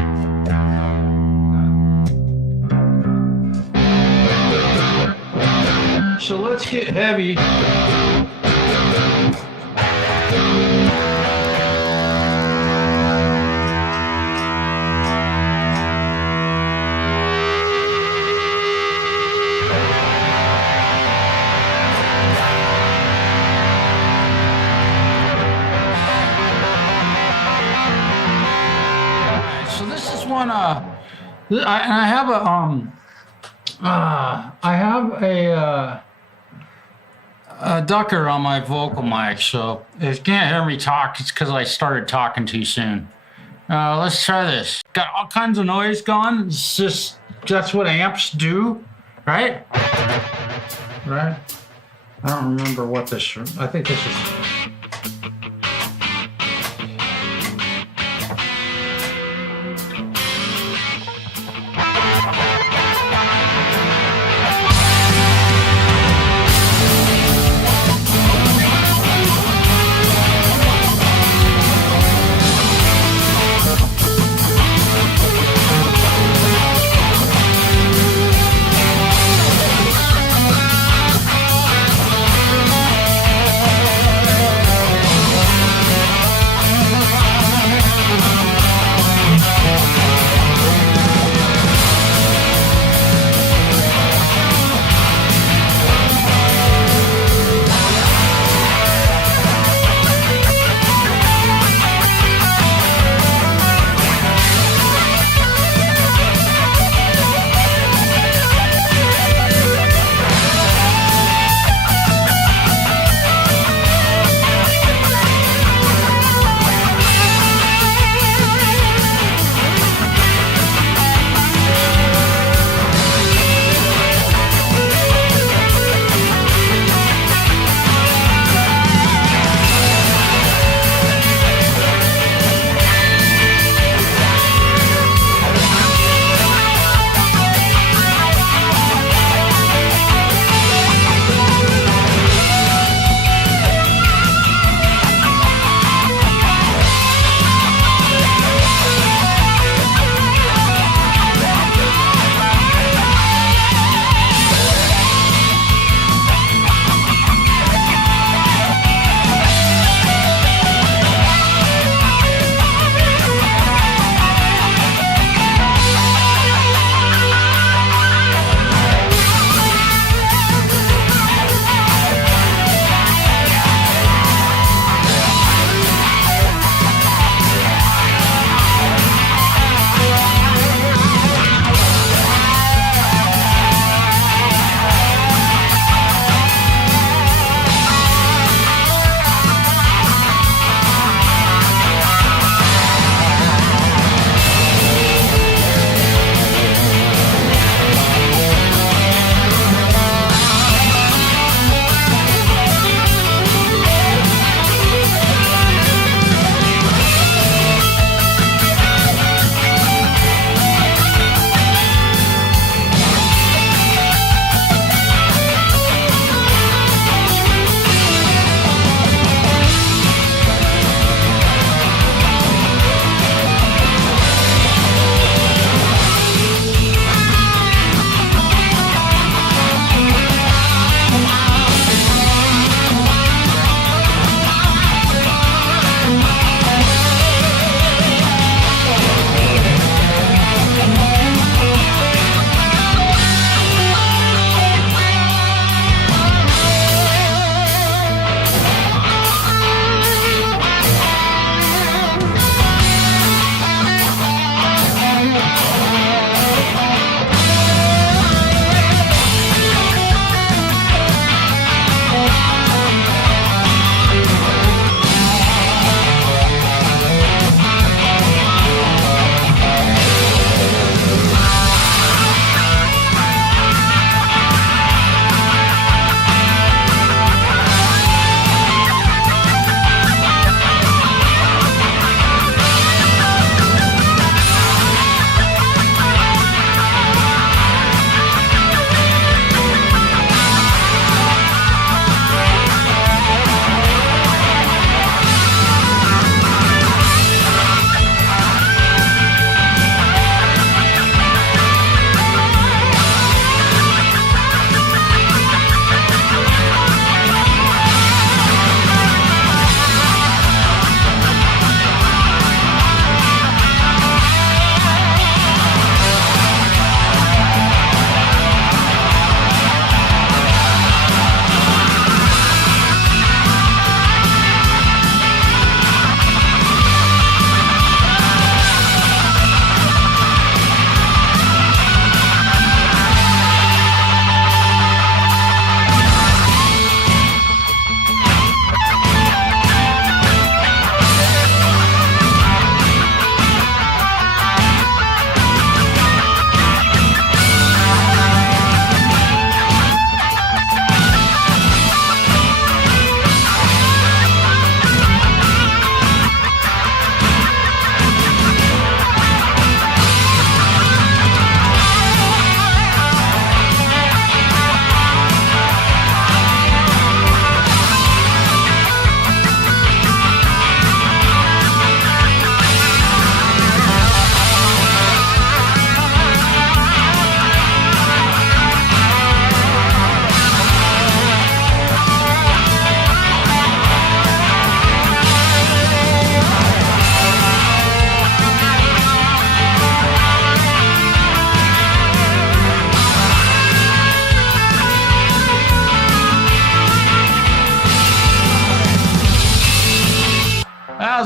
So let's get heavy. One I have a ducker on my vocal mic, so if you can't hear me talk, it's because I started talking too soon. Let's try this. Got all kinds of noise going. It's just that's what amps do, right? Right? I don't remember what this. I think this is.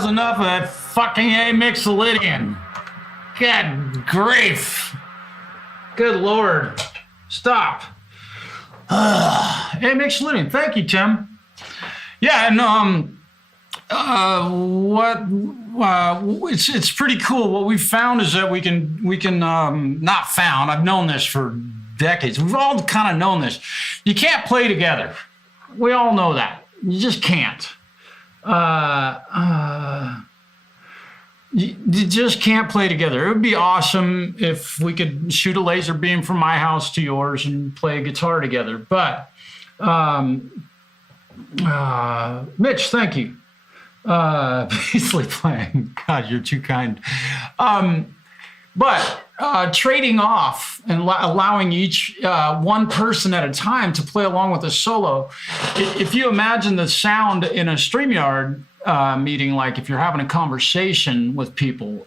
was enough of that fucking amixolydian. God grief. Good Lord. Stop. Amixolydian. Thank you, Tim. Yeah, and it's pretty cool. What we've found is that we can not found. I've known this for decades. We've all kind of known this. You can't play together. We all know that. You just can't. You just can't play together. It would be awesome if we could shoot a laser beam from my house to yours and play guitar together. But Mitch, thank you. Beasley playing. God, you're too kind. But trading off and allowing each one person at a time to play along with a solo. If you imagine the sound in a StreamYard meeting, like if you're having a conversation with people,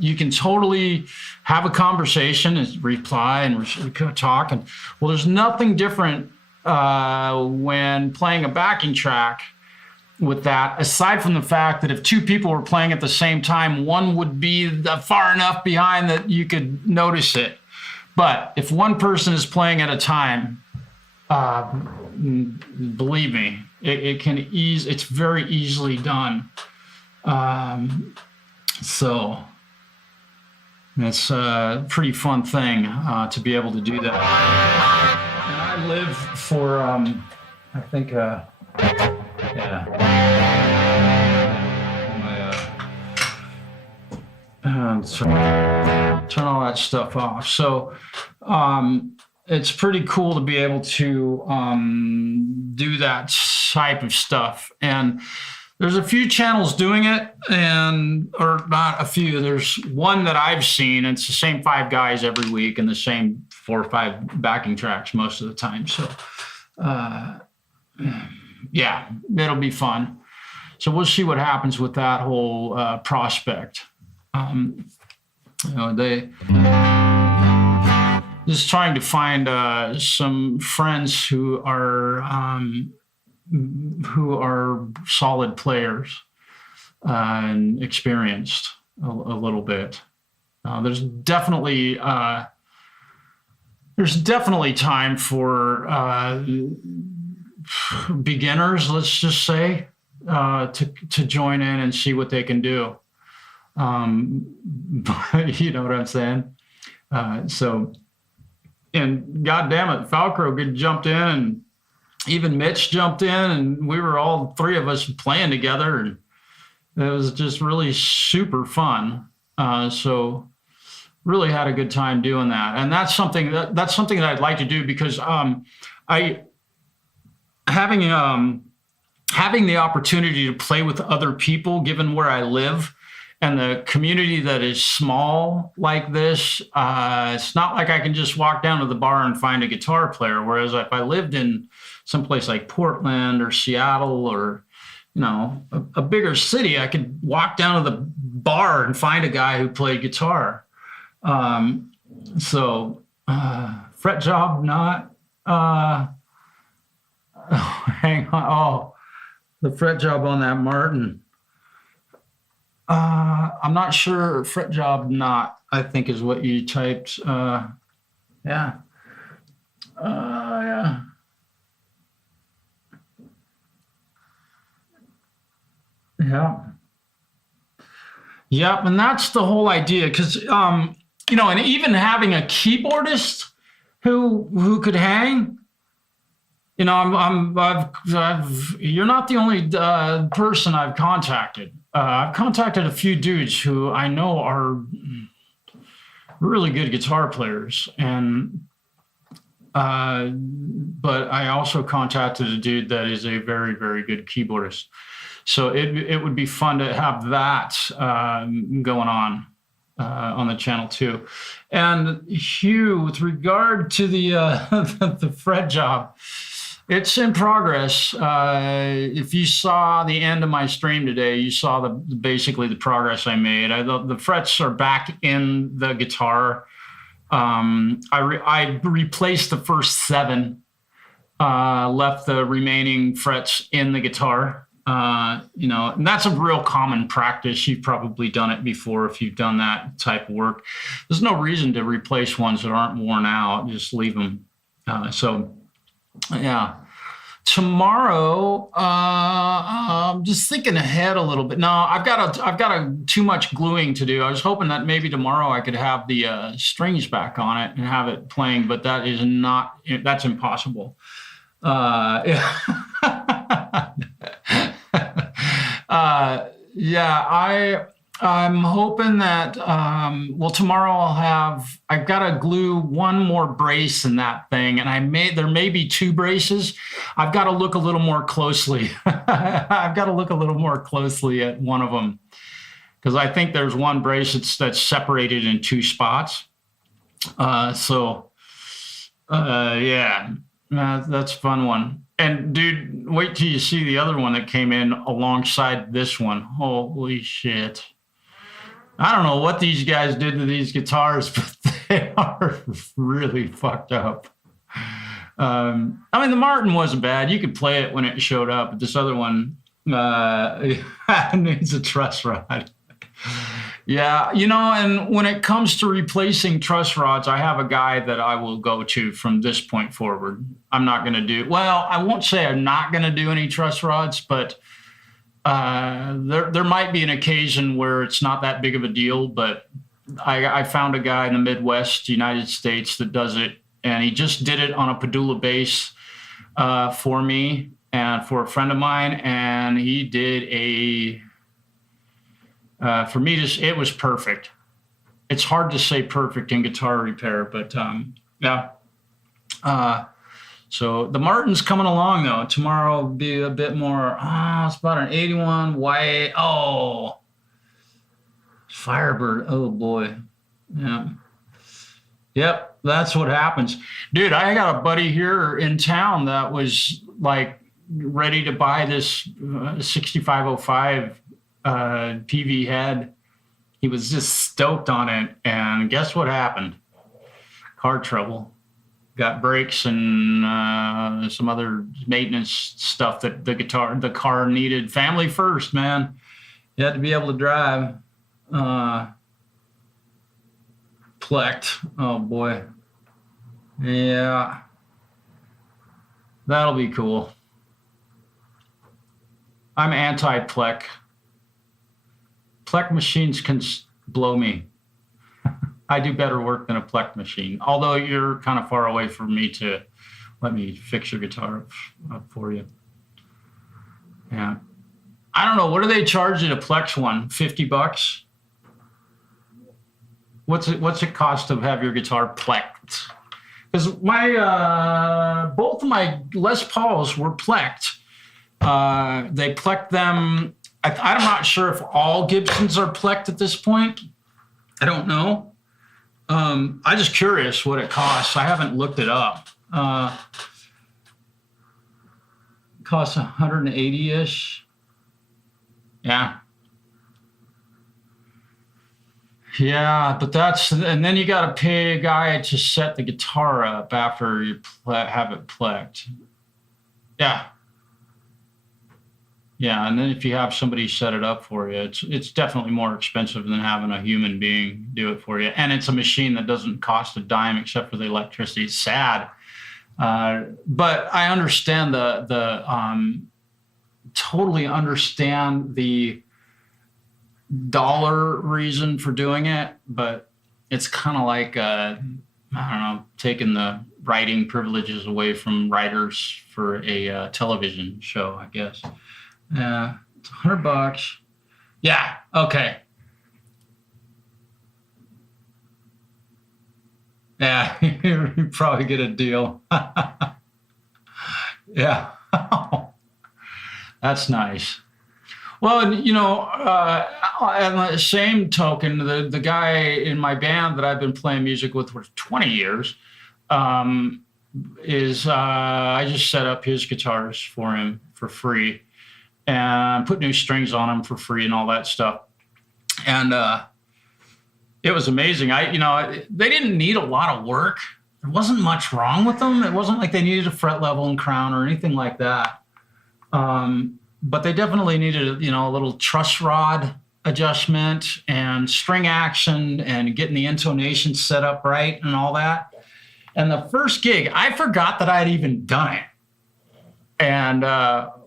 you can totally have a conversation and reply and talk. And well, there's nothing different when playing a backing track with that, aside from the fact that if two people were playing at the same time, one would be far enough behind that you could notice it. But if one person is playing at a time, believe me, it's very easily done. So it's a pretty fun thing to be able to do that. And I live for, I think, yeah. Turn all that stuff off. So it's pretty cool to be able to do that type of stuff. And there's a few channels doing it, or not a few. There's one that I've seen. It's the same 5 guys every week and the same 4 or 5 backing tracks most of the time. So yeah, it'll be fun. So we'll see what happens with that whole prospect. They just trying to find some friends who are solid players and experienced a little bit. There's definitely time for beginners, let's just say, to join in and see what they can do. You know what I'm saying? So, and God damn it, Falcro jumped in, and even Mitch jumped in, and we were all 3 of us playing together, and it was just really super fun. So really had a good time doing that. And that's something that I'd like to do, because having the opportunity to play with other people, given where I live and the community that is small like this, it's not like I can just walk down to the bar and find a guitar player. Whereas if I lived in someplace like Portland or Seattle or, you know, a bigger city, I could walk down to the bar and find a guy who played guitar. So fret job, not, hang on. Oh, the fret job on that Martin. I'm not sure. Fret job, not, I think is what you typed. Yeah. Yeah. Yeah. Yep. And that's the whole idea. Because, you know, and even having a keyboardist who could hang, you know, you're not the only person I've contacted. I've contacted a few dudes who I know are really good guitar players, and but I also contacted a dude that is a very, very good keyboardist. So it would be fun to have that going on the channel too. And Hugh, with regard to the the fret job, it's in progress. If you saw the end of my stream today, you saw basically the progress I made. The frets are back in the guitar. I replaced the first 7, left the remaining frets in the guitar, And that's a real common practice. You've probably done it before if you've done that type of work. There's no reason to replace ones that aren't worn out. Just leave them. Yeah. Tomorrow, I'm just thinking ahead a little bit. No, I've got too much gluing to do. I was hoping that maybe tomorrow I could have the strings back on it and have it playing, but that's impossible. Yeah. I'm hoping that, tomorrow I've got to glue one more brace in that thing, and there may be two braces. I've got to look a little more closely. I've got to look a little more closely at one of them, because I think there's one brace that's separated in two spots. That's a fun one. And dude, wait till you see the other one that came in alongside this one. Holy shit. I don't know what these guys did to these guitars, but they are really fucked up. The Martin wasn't bad. You could play it when it showed up, but this other one needs a truss rod. Yeah, and when it comes to replacing truss rods, I have a guy that I will go to from this point forward. I'm not going to I won't say I'm not going to do any truss rods, but there might be an occasion where it's not that big of a deal. But I found a guy in the Midwest, United States, that does it, and he just did it on a Padula bass for me and for a friend of mine, and he did for me, it was perfect. It's hard to say perfect in guitar repair, but yeah. So the Martin's coming along, though. Tomorrow will be a bit more, it's about an 81 white. Oh, Firebird. Oh, boy. Yeah. Yep, that's what happens. Dude, I got a buddy here in town that was like ready to buy this 6505 PV head. He was just stoked on it, and guess what happened? Car trouble. Got brakes and some other maintenance stuff that the car needed. Family first, man. You had to be able to drive. Plecked. Oh boy. Yeah. That'll be cool. I'm anti-pleck. Pleck machines can blow me. I do better work than a pleck machine, although you're kind of far away from me to let me fix your guitar up for you. Yeah. I don't know. What do they charge you to plex one? $50? What's it cost to have your guitar plecked? Because both of my Les Pauls were plecked. They plecked them. I'm not sure if all Gibsons are plecked at this point. I don't know. I'm just curious what it costs. I haven't looked it up. It costs $180-ish. Yeah. Yeah, but and then you got to pay a guy to set the guitar up after you have it plecked. Yeah. Yeah, and then if you have somebody set it up for you, it's definitely more expensive than having a human being do it for you. And it's a machine that doesn't cost a dime except for the electricity. It's sad. But I understand totally understand the dollar reason for doing it, but it's kind of like, I don't know, taking the writing privileges away from writers for a television show, I guess. Yeah, it's $100. Yeah, okay. Yeah, you probably get a deal. Yeah, that's nice. Well, and, on the same token, the guy in my band that I've been playing music with for 20 years I just set up his guitars for him for free and put new strings on them for free and all that stuff. And it was amazing. They didn't need a lot of work. There wasn't much wrong with them. It wasn't like they needed a fret level and crown or anything like that. but they definitely needed, a little truss rod adjustment and string action and getting the intonation set up right and all that. And the first gig, I forgot that I'd even done it. And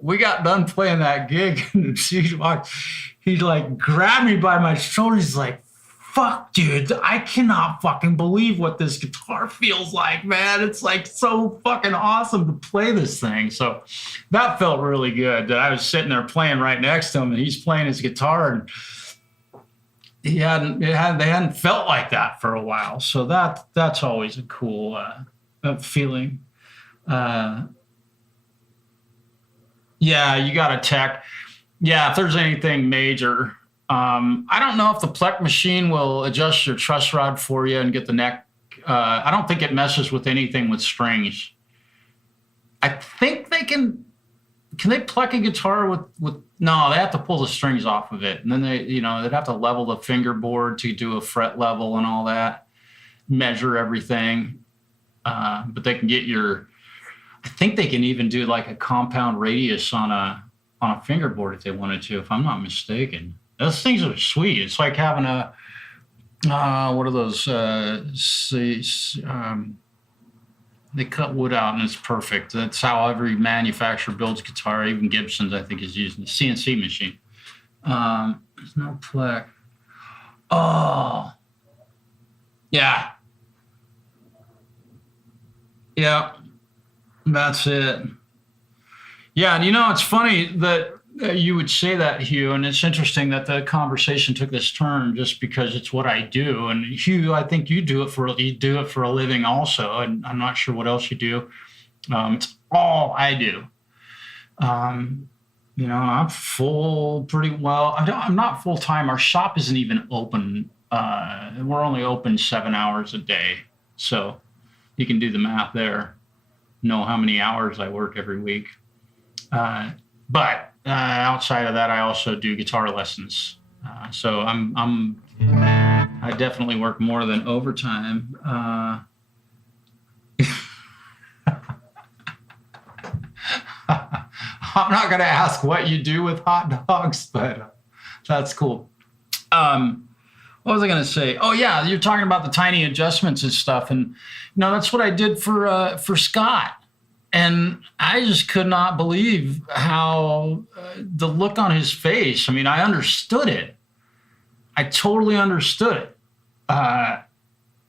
we got done playing that gig, and he like grabbed me by my shoulder. He's like, "Fuck, dude, I cannot fucking believe what this guitar feels like, man. It's like so fucking awesome to play this thing." So that felt really good that I was sitting there playing right next to him, and he's playing his guitar, and they hadn't felt like that for a while. So that's always a cool feeling. Yeah, you got a tech. Yeah, if there's anything major, I don't know if the Plek machine will adjust your truss rod for you and get the neck. I don't think it messes with anything with strings. I think they can they Plek a guitar with, no, they have to pull the strings off of it. And then they'd have to level the fingerboard to do a fret level and all that, measure everything. But they can get I think they can even do like a compound radius on a fingerboard if they wanted to, if I'm not mistaken. Those things are sweet. It's like having what are those? They cut wood out and it's perfect. That's how every manufacturer builds guitar. Even Gibson's, I think, is using the CNC machine. There's no Plek. Oh, yeah. Yeah. That's it. Yeah, and it's funny that you would say that, Hugh, and it's interesting that the conversation took this turn just because it's what I do. And Hugh, I think you do it for a living also, and I'm not sure what else you do. It's all I do. I'm full pretty well. I'm not full time. Our shop isn't even open. We're only open 7 hours a day, so you can do the math there. Know how many hours I work every week. But outside of that, I also do guitar lessons. So I definitely work more than overtime. I'm not going to ask what you do with hot dogs, but that's cool. What was I going to say? Oh yeah, you're talking about the tiny adjustments and stuff, and that's what I did for Scott, and I just could not believe how the look on his face. I mean, I understood it. I totally understood it,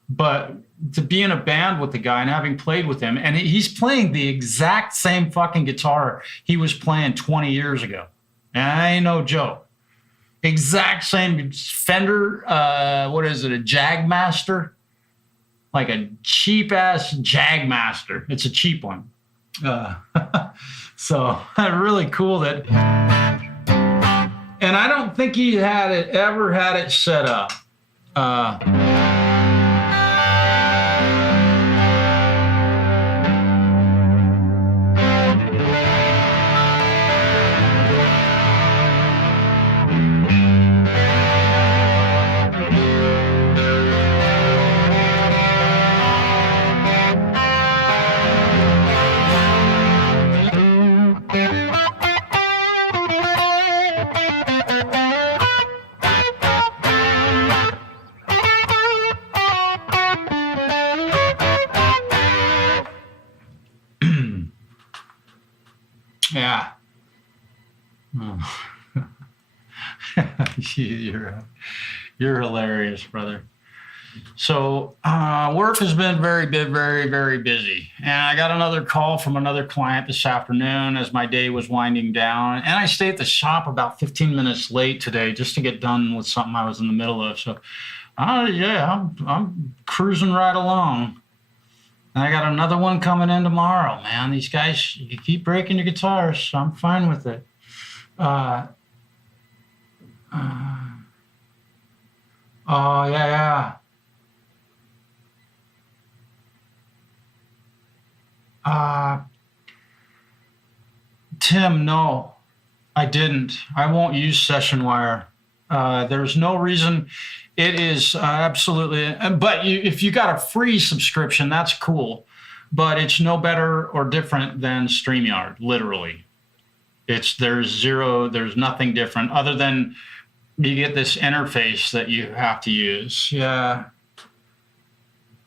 but to be in a band with the guy and having played with him, and he's playing the exact same fucking guitar he was playing 20 years ago, and I ain't no joke. Exact same Fender, what is it, a Jagmaster? Like a cheap-ass Jagmaster. It's a cheap one. So really cool that... And I don't think he ever had it set up. Yeah. Oh. You're hilarious, brother. So work has been very, very, very busy. And I got another call from another client this afternoon as my day was winding down. And I stayed at the shop about 15 minutes late today just to get done with something I was in the middle of. So, yeah, I'm cruising right along. And I got another one coming in tomorrow, man. These guys, you keep breaking your guitars, so I'm fine with it. Oh, yeah. Tim, no, I didn't. I won't use Session Wire. There's no reason. It is absolutely, but if you got a free subscription, that's cool. But it's no better or different than StreamYard, literally. There's nothing different other than you get this interface that you have to use. Yeah.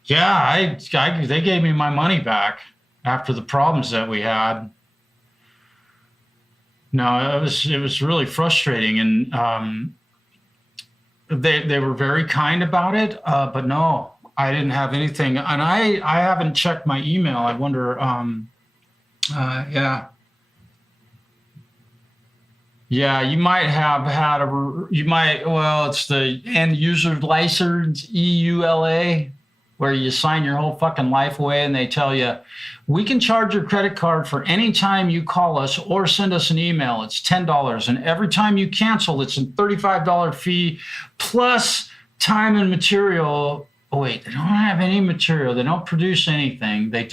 Yeah, they gave me my money back after the problems that we had. No, it was really frustrating, and they were very kind about it. But no, I didn't have anything, and I haven't checked my email. I wonder. Yeah. Yeah, you might have had it's the end user license, EULA, where you sign your whole fucking life away and they tell you, we can charge your credit card for any time you call us or send us an email. It's $10. And every time you cancel, it's a $35 fee plus time and material. Oh, wait, they don't have any material. They don't produce anything. But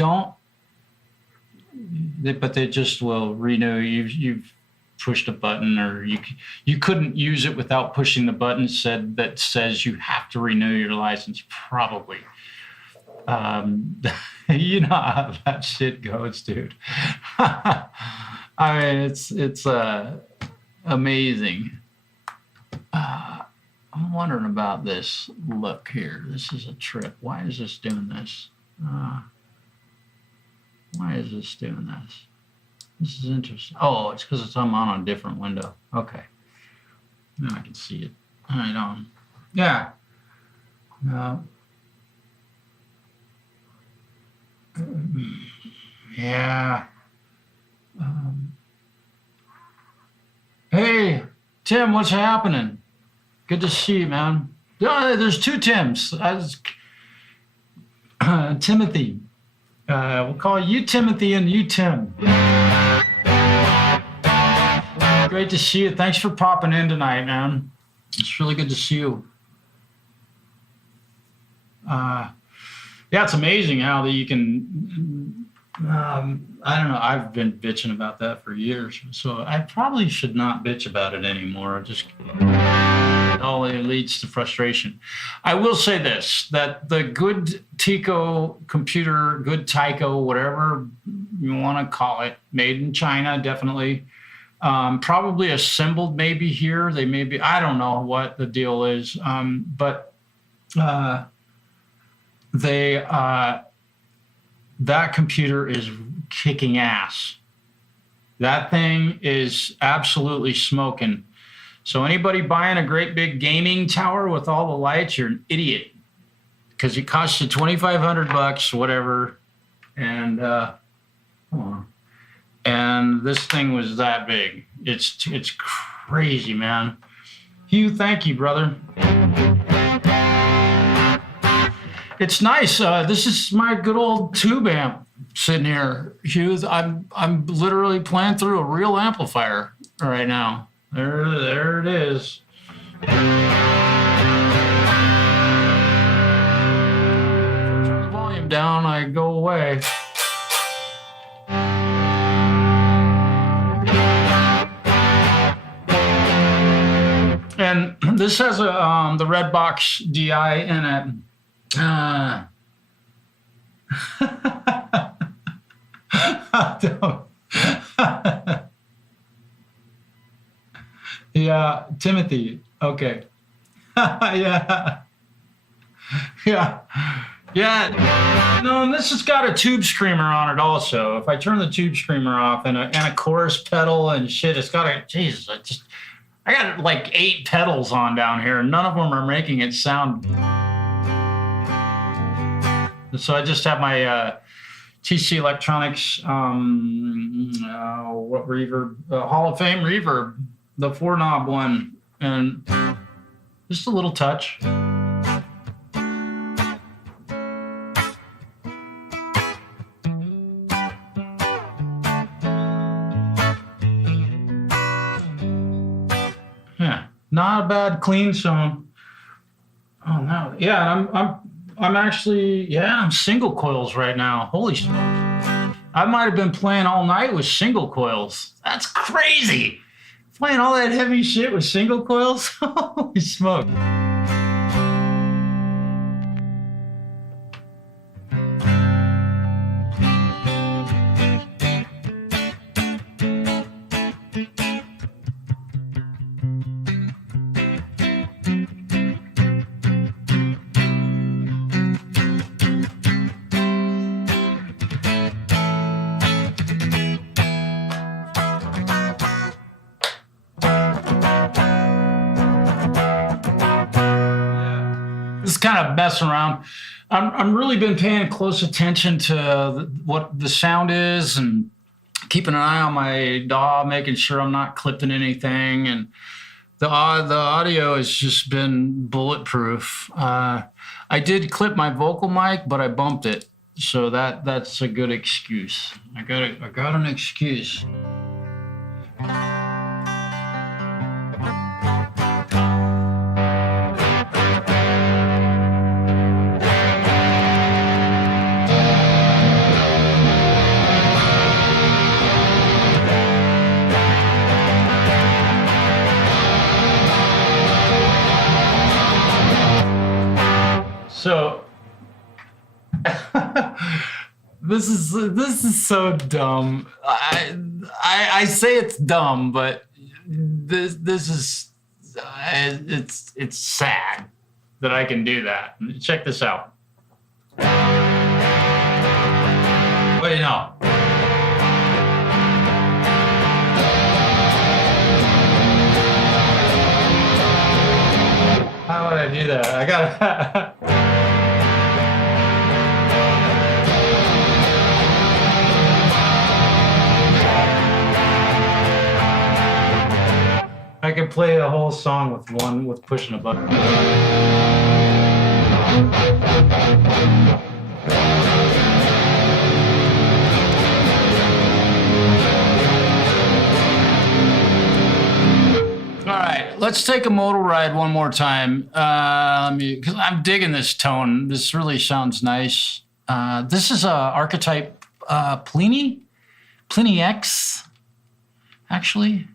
they just will renew. You've pushed a button, or you couldn't use it without pushing the button that says you have to renew your license, probably. You know how that shit goes, dude. I mean, it's amazing. I'm wondering about this. Look here, this is a trip. Why is this doing this? Why is this doing this? This is interesting. Oh, it's because I'm on a different window. Okay. Now I can see it. All right, yeah. Yeah. Hey, Tim, what's happening? Good to see you, man. There's two Tims. Timothy. We'll call you Timothy and you Tim. Great to see you. Thanks for popping in tonight, man. It's really good to see you. Yeah, it's amazing how that you can. I don't know. I've been bitching about that for years, so I probably should not bitch about it anymore. It all leads to frustration. I will say this: that the good Tico computer, good Tyco, whatever you want to call it, made in China, definitely. Probably assembled maybe here. They may be. I don't know what the deal is, but. That computer is kicking ass. That thing is absolutely smoking. So anybody buying a great big gaming tower with all the lights, you're an idiot, because it costs you $2,500, whatever. And and this thing was that big. It's crazy, man. Hugh, thank you, brother. It's nice. This is my good old tube amp sitting here, Hugh. I'm literally playing through a real amplifier right now. There it is. Turn the volume down, I go away. And this has the Redbox DI in it. Yeah, Timothy. Okay. Yeah. No, and this has got a tube screamer on it also. If I turn the tube screamer off and a chorus pedal and shit, it's got a Jesus. I got like 8 pedals on down here, and none of them are making it sound. So I just have my TC Electronics what reverb, Hall of Fame reverb, the 4-knob one, and just a little touch. Yeah, not a bad clean song. Oh no, yeah, I'm actually, I'm single coils right now. Holy smokes. I might have been playing all night with single coils. That's crazy. Playing all that heavy shit with single coils? Holy smoke. kind of messing around. I'm really been paying close attention to what the sound is and keeping an eye on my DAW, making sure I'm not clipping anything. And the audio has just been bulletproof. I did clip my vocal mic, but I bumped it. So that's a good excuse. I got an excuse. So this is so dumb. I say it's dumb, but this is it's sad that I can do that. Check this out. Wait, no. How would I do that? I gotta. I could play a whole song with pushing a button. All right, let's take a modal ride one more time. Because I'm digging this tone. This really sounds nice. This is archetype Pliny X, actually.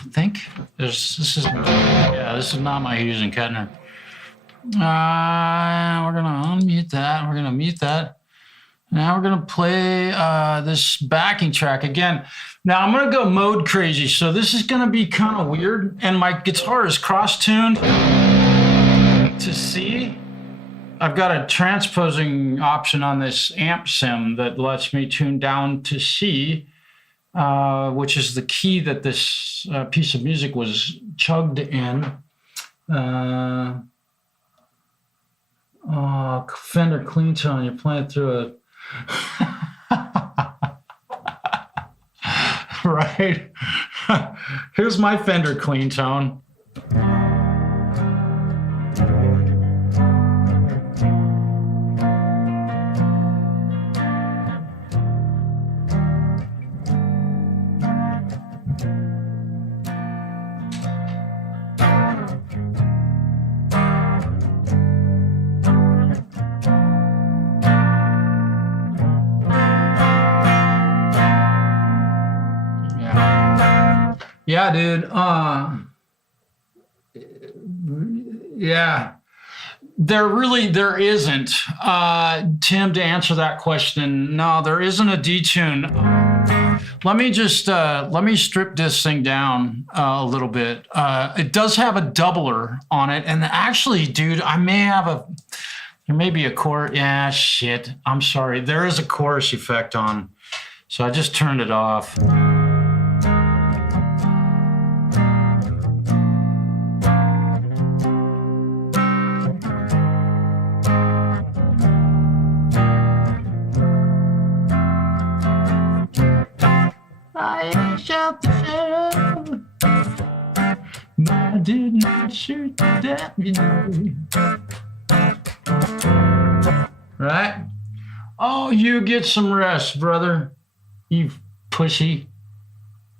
I think this is not my Hughes and Kettner. We're gonna unmute that. We're gonna mute that. Now we're gonna play this backing track again. Now I'm gonna go mode crazy. So this is gonna be kind of weird, and my guitar is cross-tuned to C. I've got a transposing option on this amp sim that lets me tune down to C. Which is the key that this piece of music was chugged in. Fender clean tone, you're playing through a... Right? Here's my Fender clean tone. Yeah, dude. Yeah. There isn't. Tim, to answer that question, no, there isn't a detune. Let me strip this thing down a little bit. It does have a doubler on it, and actually, dude, there may be a chorus. Yeah, shit. I'm sorry. There is a chorus effect on, so I just turned it off. I shot the sheriff, but I did not shoot the deputy. Right? Oh, you get some rest, brother. You pussy.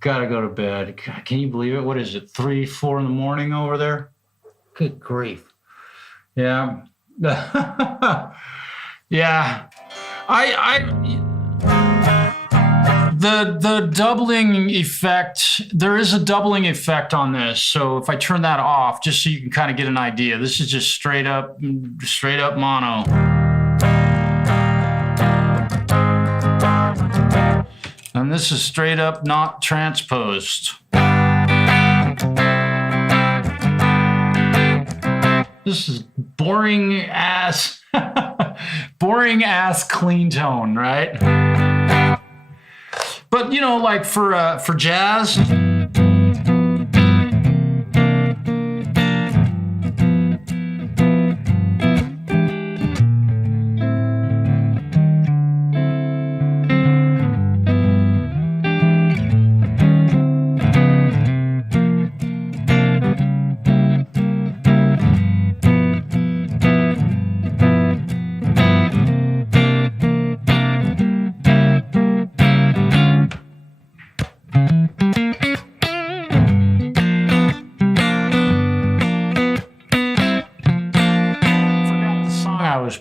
Gotta go to bed. God, can you believe it? What is it, 3, 4 in the morning over there? Good grief. Yeah. Yeah. The doubling effect, there is a doubling effect on this. So if I turn that off, just so you can kind of get an idea, this is just straight up mono. And this is straight up not transposed. This is boring ass clean tone, right? But you know, like for jazz,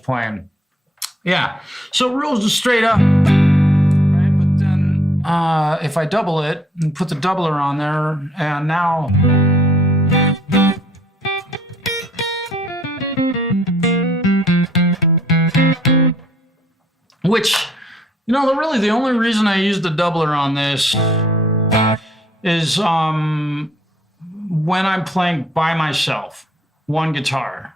playing. Yeah, so rules just straight up, right? But then if I double it and put the doubler on there, and now which, you know, really the only reason I use the doubler on this is when I'm playing by myself, one guitar.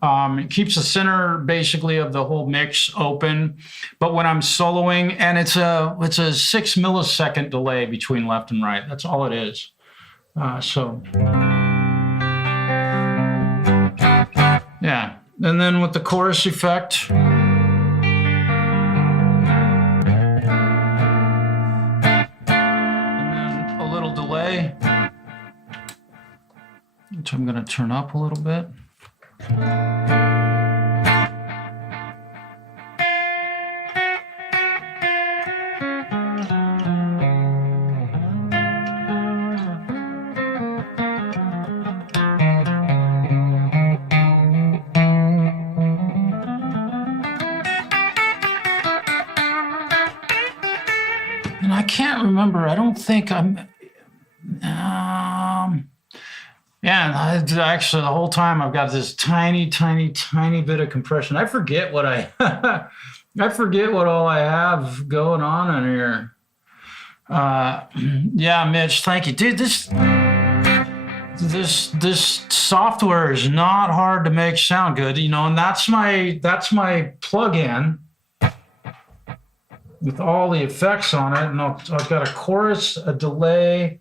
It keeps the center basically of the whole mix open, but when I'm soloing, and it's a 6 millisecond delay between left and right. That's all it is. So yeah, and then with the chorus effect. Delay, which I'm going to turn up a little bit. And I can't remember, I don't think I'm yeah, actually the whole time I've got this tiny bit of compression. I forget what I forget what all I have going on in here. Yeah, Mitch, thank you. Dude, this software is not hard to make sound good, you know, and that's my plug-in with all the effects on it. And I've got a chorus, a delay,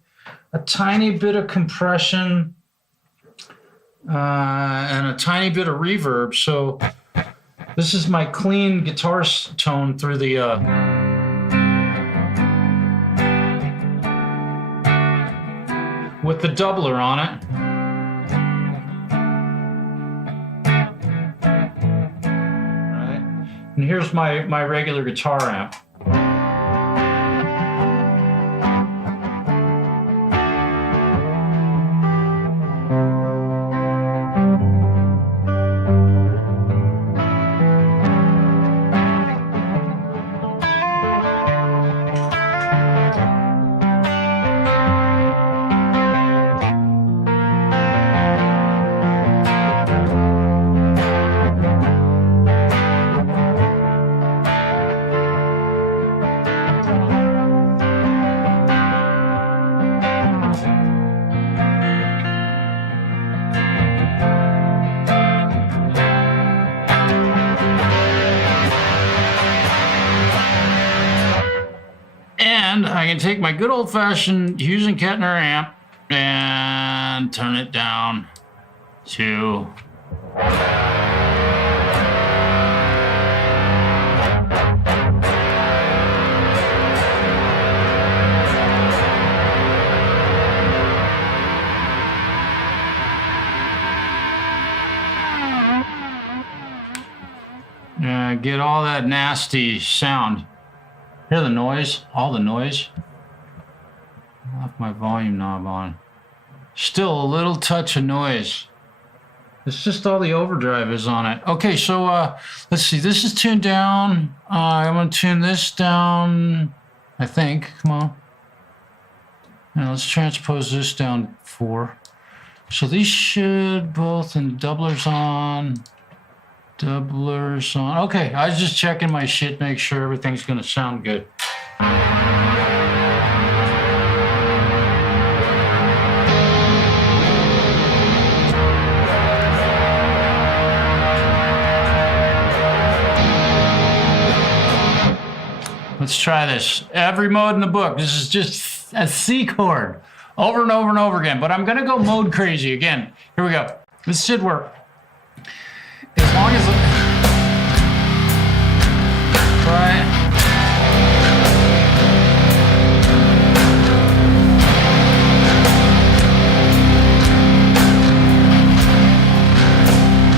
a tiny bit of compression, and a tiny bit of reverb. So this is my clean guitar tone through the with the doubler on it. Right. And here's my regular guitar amp. I can take my good old-fashioned Hughes and Kettner amp and turn it down to get all that nasty sound. Hear the noise? All the noise? I left my volume knob on. Still a little touch of noise. It's just all the overdrive is on it. Okay, so let's see. This is tuned down. I'm going to tune this down, I think. Come on. Now let's transpose this down 4. So these should both, and doublers on. Doublers on. Okay, I was just checking my shit, make sure everything's going to sound good. Let's try this. Every mode in the book. This is just a C chord over and over and over again. But I'm going to go mode crazy again. Here we go. This should work. As long as right.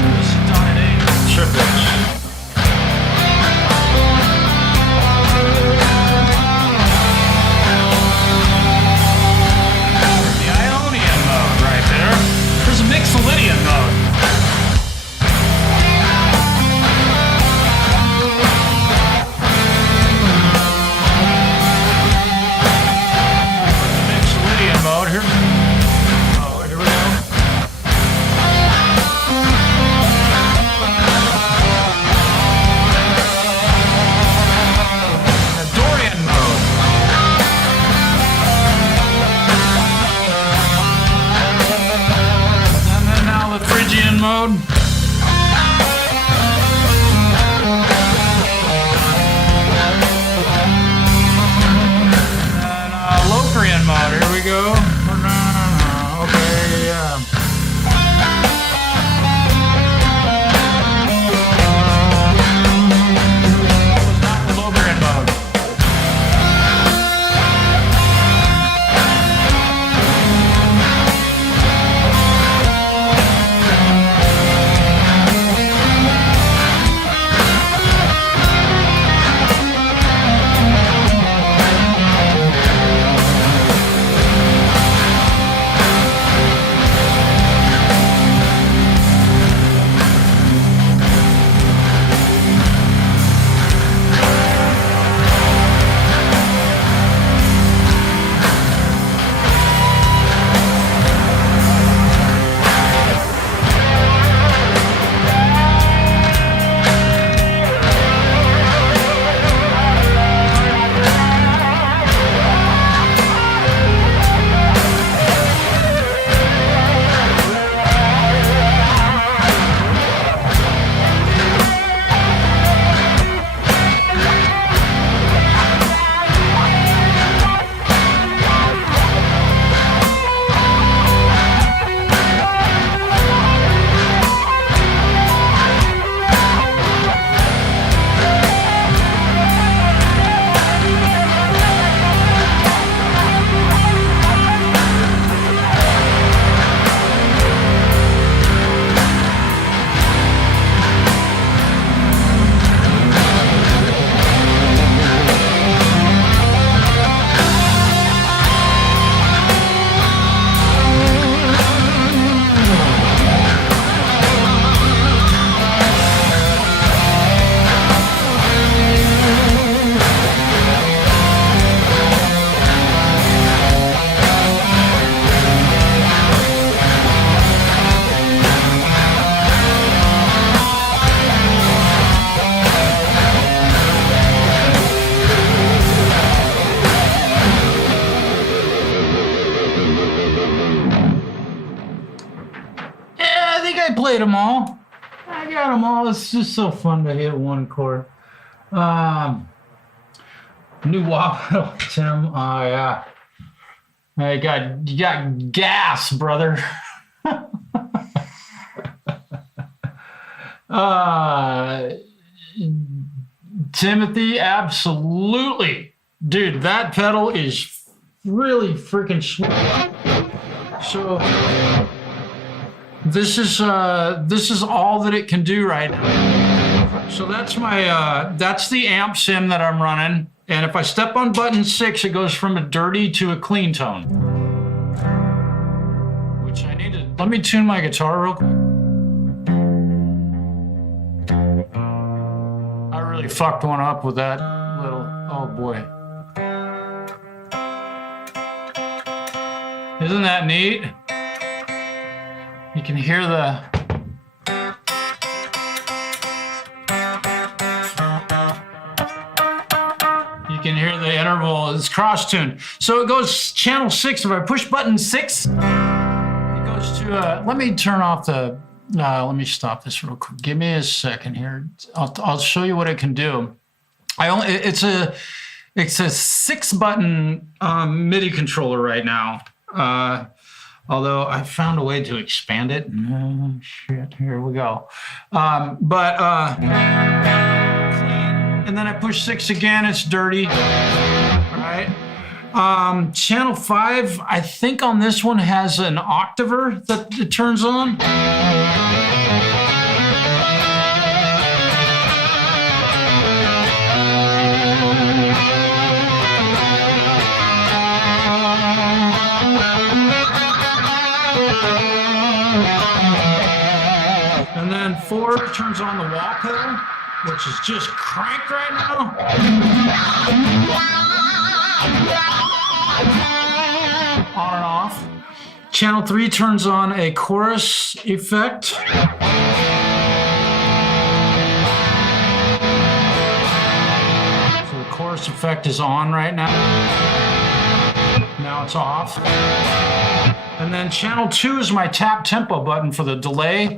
This is done at 8 triplets. The Ionian mode right there. There's a Mixolydian mode. mode. And Locrian mode. Here we go. Okay, yeah. Locrian mode. I played them all. I got them all. It's just so fun to hit one chord. New wah Tim. Oh yeah. You got gas, brother. Timothy, absolutely, dude. That pedal is really freaking sweet. So this is all that it can do right now. So that's my that's the amp sim that I'm running. And if I step on button 6, it goes from a dirty to a clean tone. Which I need to, let me tune my guitar real quick. I really fucked one up with that little, oh boy. Isn't that neat? You can hear the, you can hear the interval. It's cross tuned. So it goes channel 6. If I push button 6, it goes to, let me turn off the, let me stop this real quick. Give me a second here. I'll show you what it can do. It's a 6-button MIDI controller right now. Although I found a way to expand it. Oh, shit, here we go. Clean. And then I push 6 again, it's dirty. All right. Channel 5, I think on this one has an octaver that it turns on. And then 4 turns on the wall pedal, which is just cranked right now. On and off. Channel 3 turns on a chorus effect. So the chorus effect is on right now. Now it's off. And then channel 2 is my tap tempo button for the delay.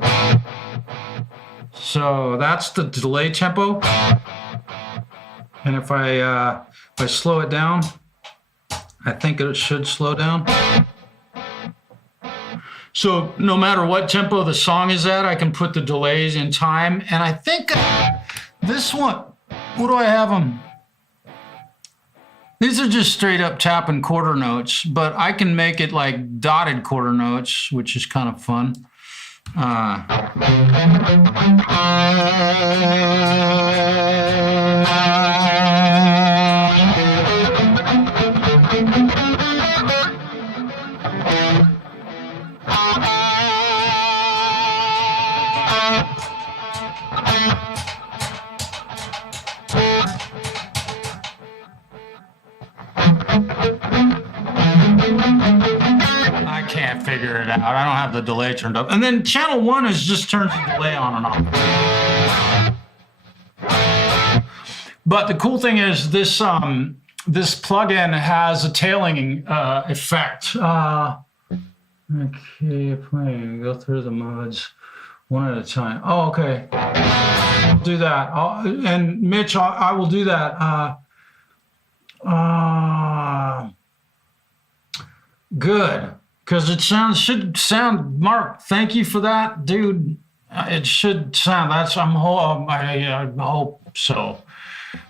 So that's the delay tempo. And if I slow it down, I think it should slow down. So no matter what tempo the song is at, I can put the delays in time. And I think this one, what do I have them? These are just straight up tapping quarter notes, but I can make it like dotted quarter notes, which is kind of fun. I can't figure it out. I don't have the delay turned up. And then channel 1 is just turns the delay on and off. But the cool thing is this this plugin has a tailing effect. Okay, playing. Go through the modes one at a time. Oh, okay. I'll do that. And Mitch, I will do that. Good, because it should sound. Mark, thank you for that, dude. It should sound. I hope so.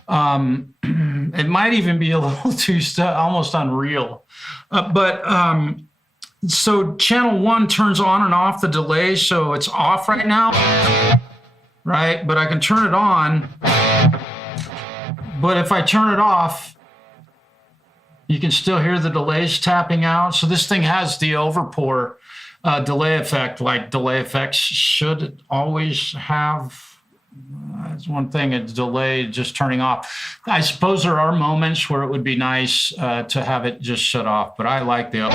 It might even be a little too almost unreal, so channel 1 turns on and off the delay, so it's off right now, right? But I can turn it on. But if I turn it off, you can still hear the delays tapping out. So this thing has the overpour delay effect, like delay effects should always have. That's one thing, a delay just turning off. I suppose there are moments where it would be nice to have it just shut off, but I like the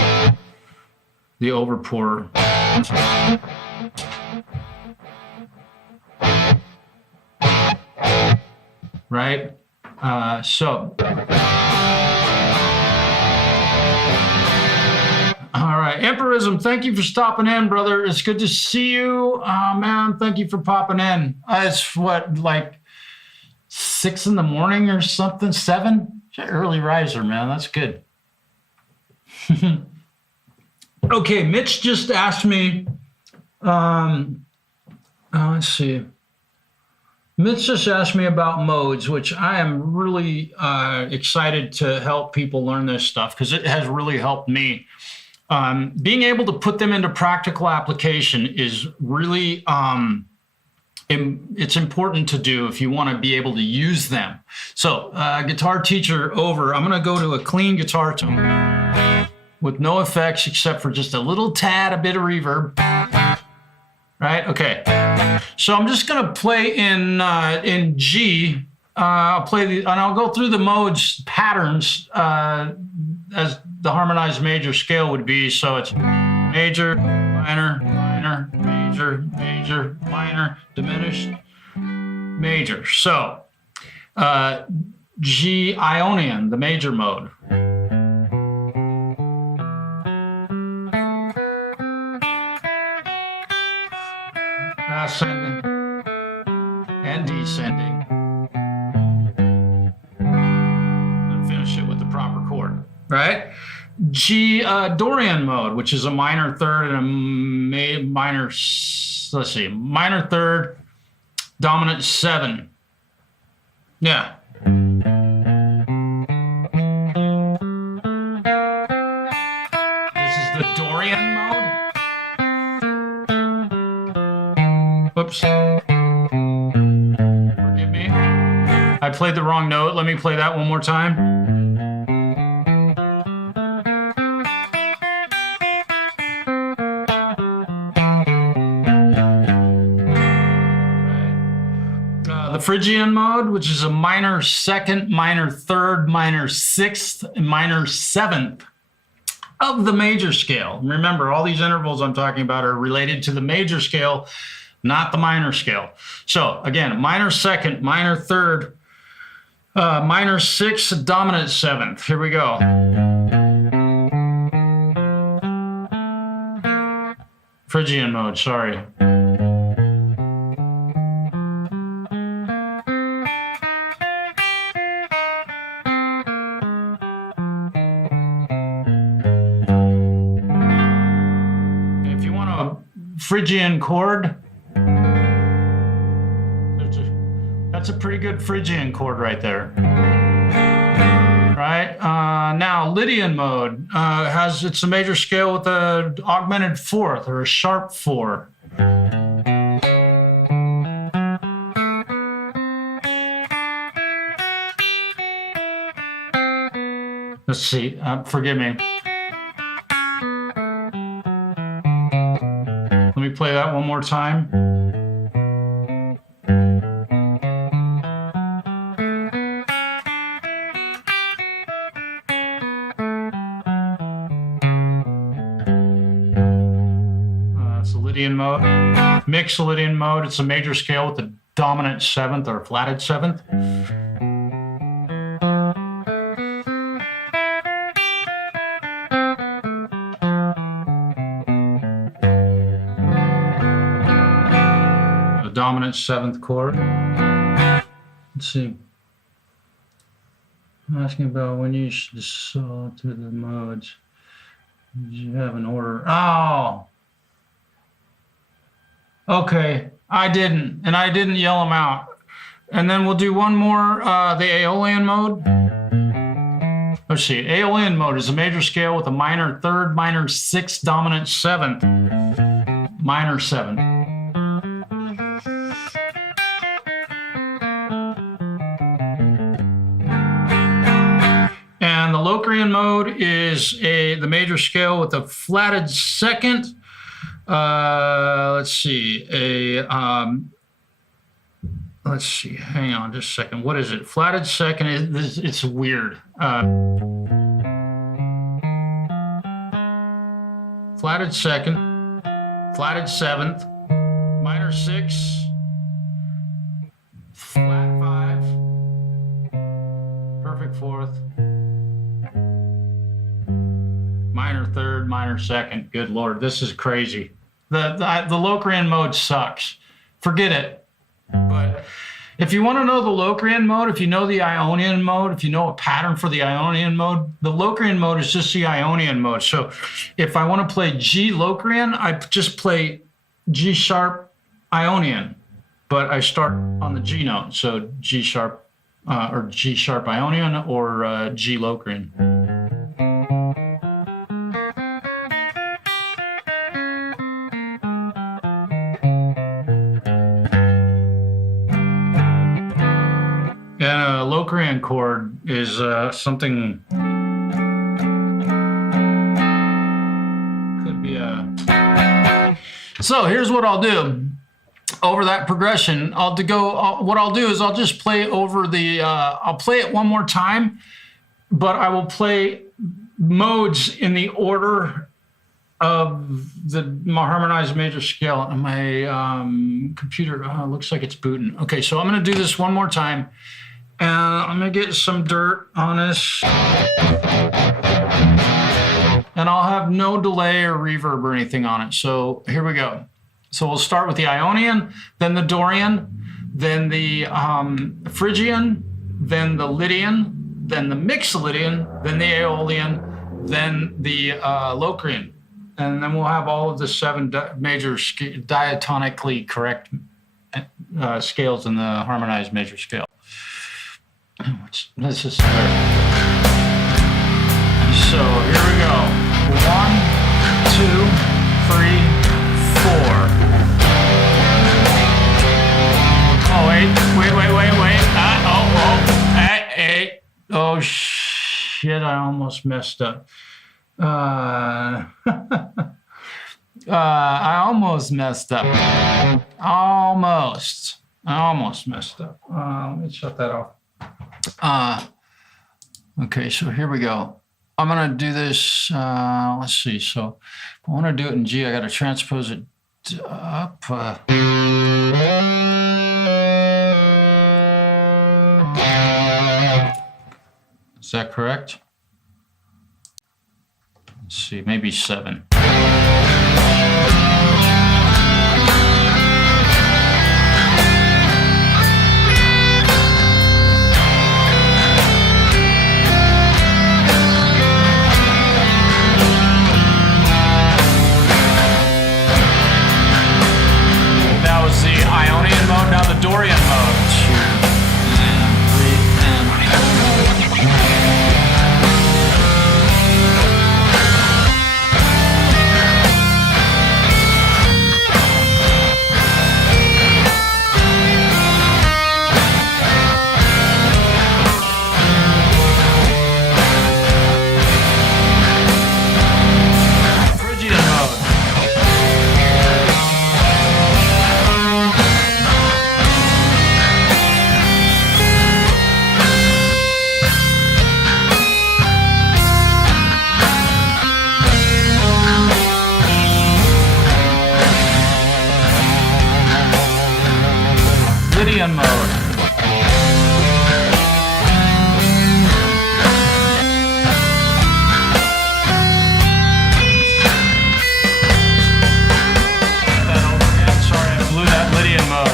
overpour. Right? All right, Emperism, thank you for stopping in, brother. It's good to see you. Man, thank you for popping in. It's what, like 6 in the morning or something? 7? Early riser, man. That's good. Okay, Mitch just asked me, let's see. Mitch just asked me about modes, which I am really excited to help people learn this stuff because it has really helped me. Being able to put them into practical application is really, it's important to do if you want to be able to use them. So guitar teacher over, I'm going to go to a clean guitar tone with no effects except for just a little tad, a bit of reverb. Right? Okay. So I'm just going to play in G. I'll play and I'll go through the modes patterns as the harmonized major scale would be. So it's major, minor, minor, major, major, minor, diminished, major. So G Ionian, the major mode. Ascending and descending. And finish it with the proper chord. Right? G Dorian mode, which is a minor third and a minor, let's see, minor third, dominant 7. Yeah. This is the Dorian mode. Whoops. Forgive me. I played the wrong note. Let me play that one more time. The Phrygian mode, which is a minor 2nd, minor 3rd, minor 6th, and minor 7th of the major scale. Remember, all these intervals I'm talking about are related to the major scale, not the minor scale. So again, minor 2nd, minor 3rd, minor 6th, dominant 7th. Here we go. Phrygian mode, sorry. Phrygian chord. That's a pretty good Phrygian chord right there. Right, now Lydian mode it's a major scale with a augmented fourth or a sharp 4. Let's see, forgive me. Let me play that one more time. Lydian mode, mixed Lydian mode. It's a major scale with a dominant 7th or flatted 7th. A dominant 7th chord. Let's see. I'm asking about when you saw through the modes. Did you have an order? Oh. Okay, I didn't, and I didn't yell them out. And then we'll do one more, the Aeolian mode. Let's see, Aeolian mode is a major scale with a minor 3rd, minor 6th, dominant 7th, minor 7th. And the Locrian mode is the major scale with a flatted 2nd, let's see, let's see, hang on just a second. What is it? Flatted 2nd, it's weird. Flatted 2nd, flatted 7th, minor 6, flat 5, perfect 4th, minor 3rd, minor 2nd. Good Lord, this is crazy. The Locrian mode sucks. Forget it. But if you want to know the Locrian mode, if you know the Ionian mode, if you know a pattern for the Ionian mode, the Locrian mode is just the Ionian mode. So if I want to play G Locrian, I just play G sharp Ionian, but I start on the G note. So G sharp or G sharp Ionian or G Locrian. And a Locrian chord is something, could be a... So here's what I'll do. Over that progression, what I'll do is I'll just play over the, I'll play it one more time, but I will play modes in the order of the harmonized major scale. And my computer looks like it's booting. Okay, so I'm gonna do this one more time. And I'm gonna get some dirt on this. And I'll have no delay or reverb or anything on it. So here we go. So we'll start with the Ionian, then the Dorian, then the Phrygian, then the Lydian, then the mixed Lydian, then the Aeolian, then the Locrian. And then we'll have all of the 7 major diatonically correct scales in the harmonized major scale. Let's just start. So here we go. 1, 2, 3, 4. Oh wait. Hey. Oh shit! I almost messed up. I almost messed up. Almost messed up. Let me shut that off. Okay, so here we go. I'm gonna do this, let's see, so if I wanna do it in G, I gotta transpose it up. Is that correct? Let's see, maybe 7. Boolean mode. That over again. Sorry, I blew that Lydian mode.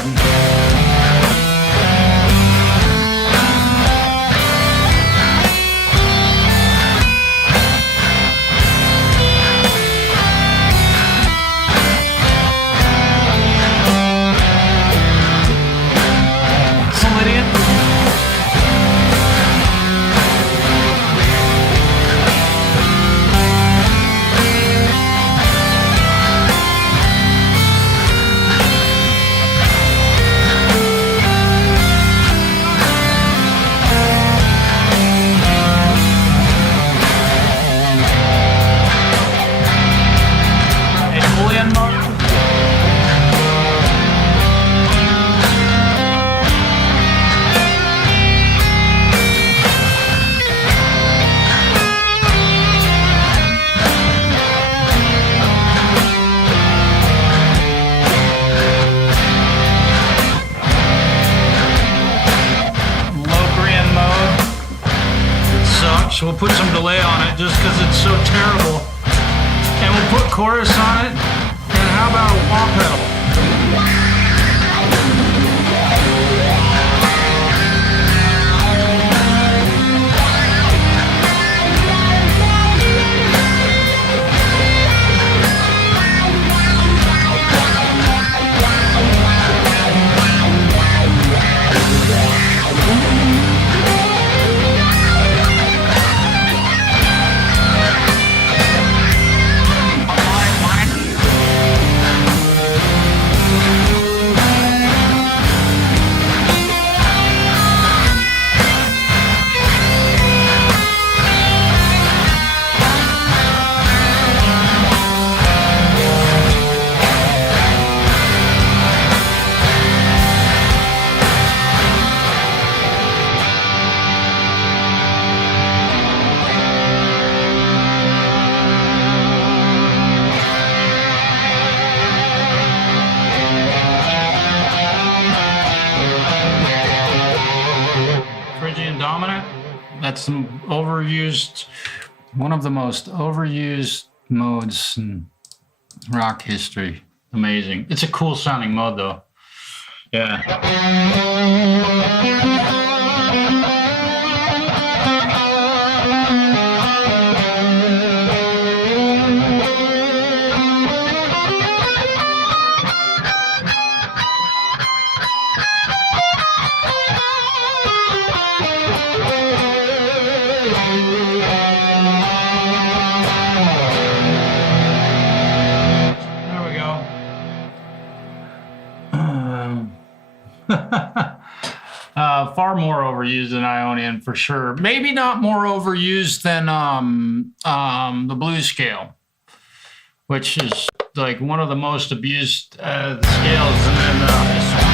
Lydian. A Boolean mode. Locrian mode. It sucks. We'll put some delay on it just because it's so terrible. And we'll put chorus on it. And how about a wah pedal? Phrygian dominant. That's some overused, one of the most overused modes in rock history. Amazing. It's a cool sounding mode though. Yeah. There we go. Far more overused than Ionian for sure. Maybe not more overused than the blues scale, which is like one of the most abused scales. And then this one.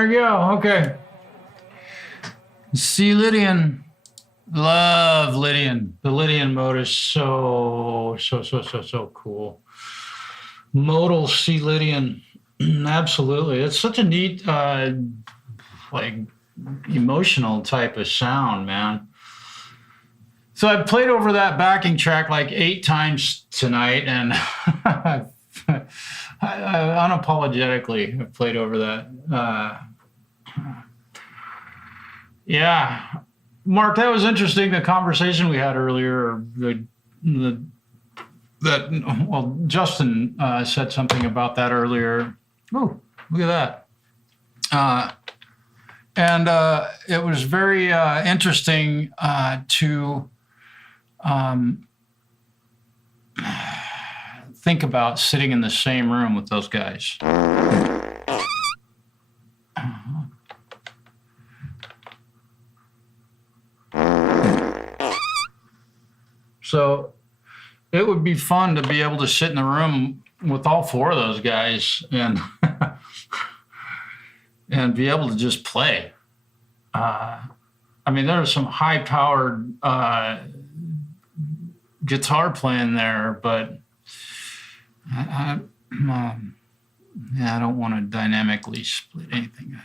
there we go. Okay. C Lydian. Love Lydian. The Lydian mode is so cool. Modal C Lydian. Absolutely. It's such a neat, like, emotional type of sound, man. So I played over that backing track like 8 times tonight, and I unapologetically have played over that. Yeah. Mark, that was interesting. The conversation we had earlier, Justin said something about that earlier. Oh, look at that. And it was very interesting to think about sitting in the same room with those guys. So it would be fun to be able to sit in the room with all 4 of those guys and and be able to just play. I mean, there's some high-powered guitar playing there, but I don't want to dynamically split anything.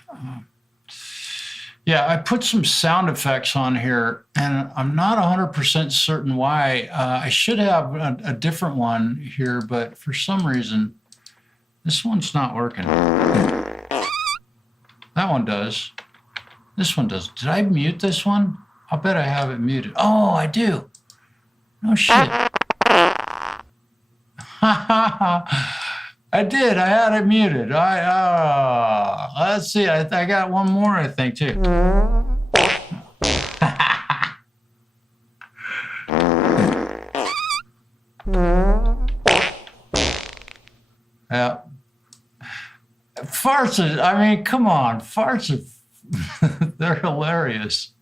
Yeah, I put some sound effects on here, and I'm not 100% certain why. I should have a different one here, but for some reason, this one's not working. That one does. This one does. Did I mute this one? I'll bet I have it muted. Oh, I do. No shit. I did. I had it muted. Let's see. I got one more, I think, too. Yeah. Farts are, I mean, come on. Farts are, they're hilarious.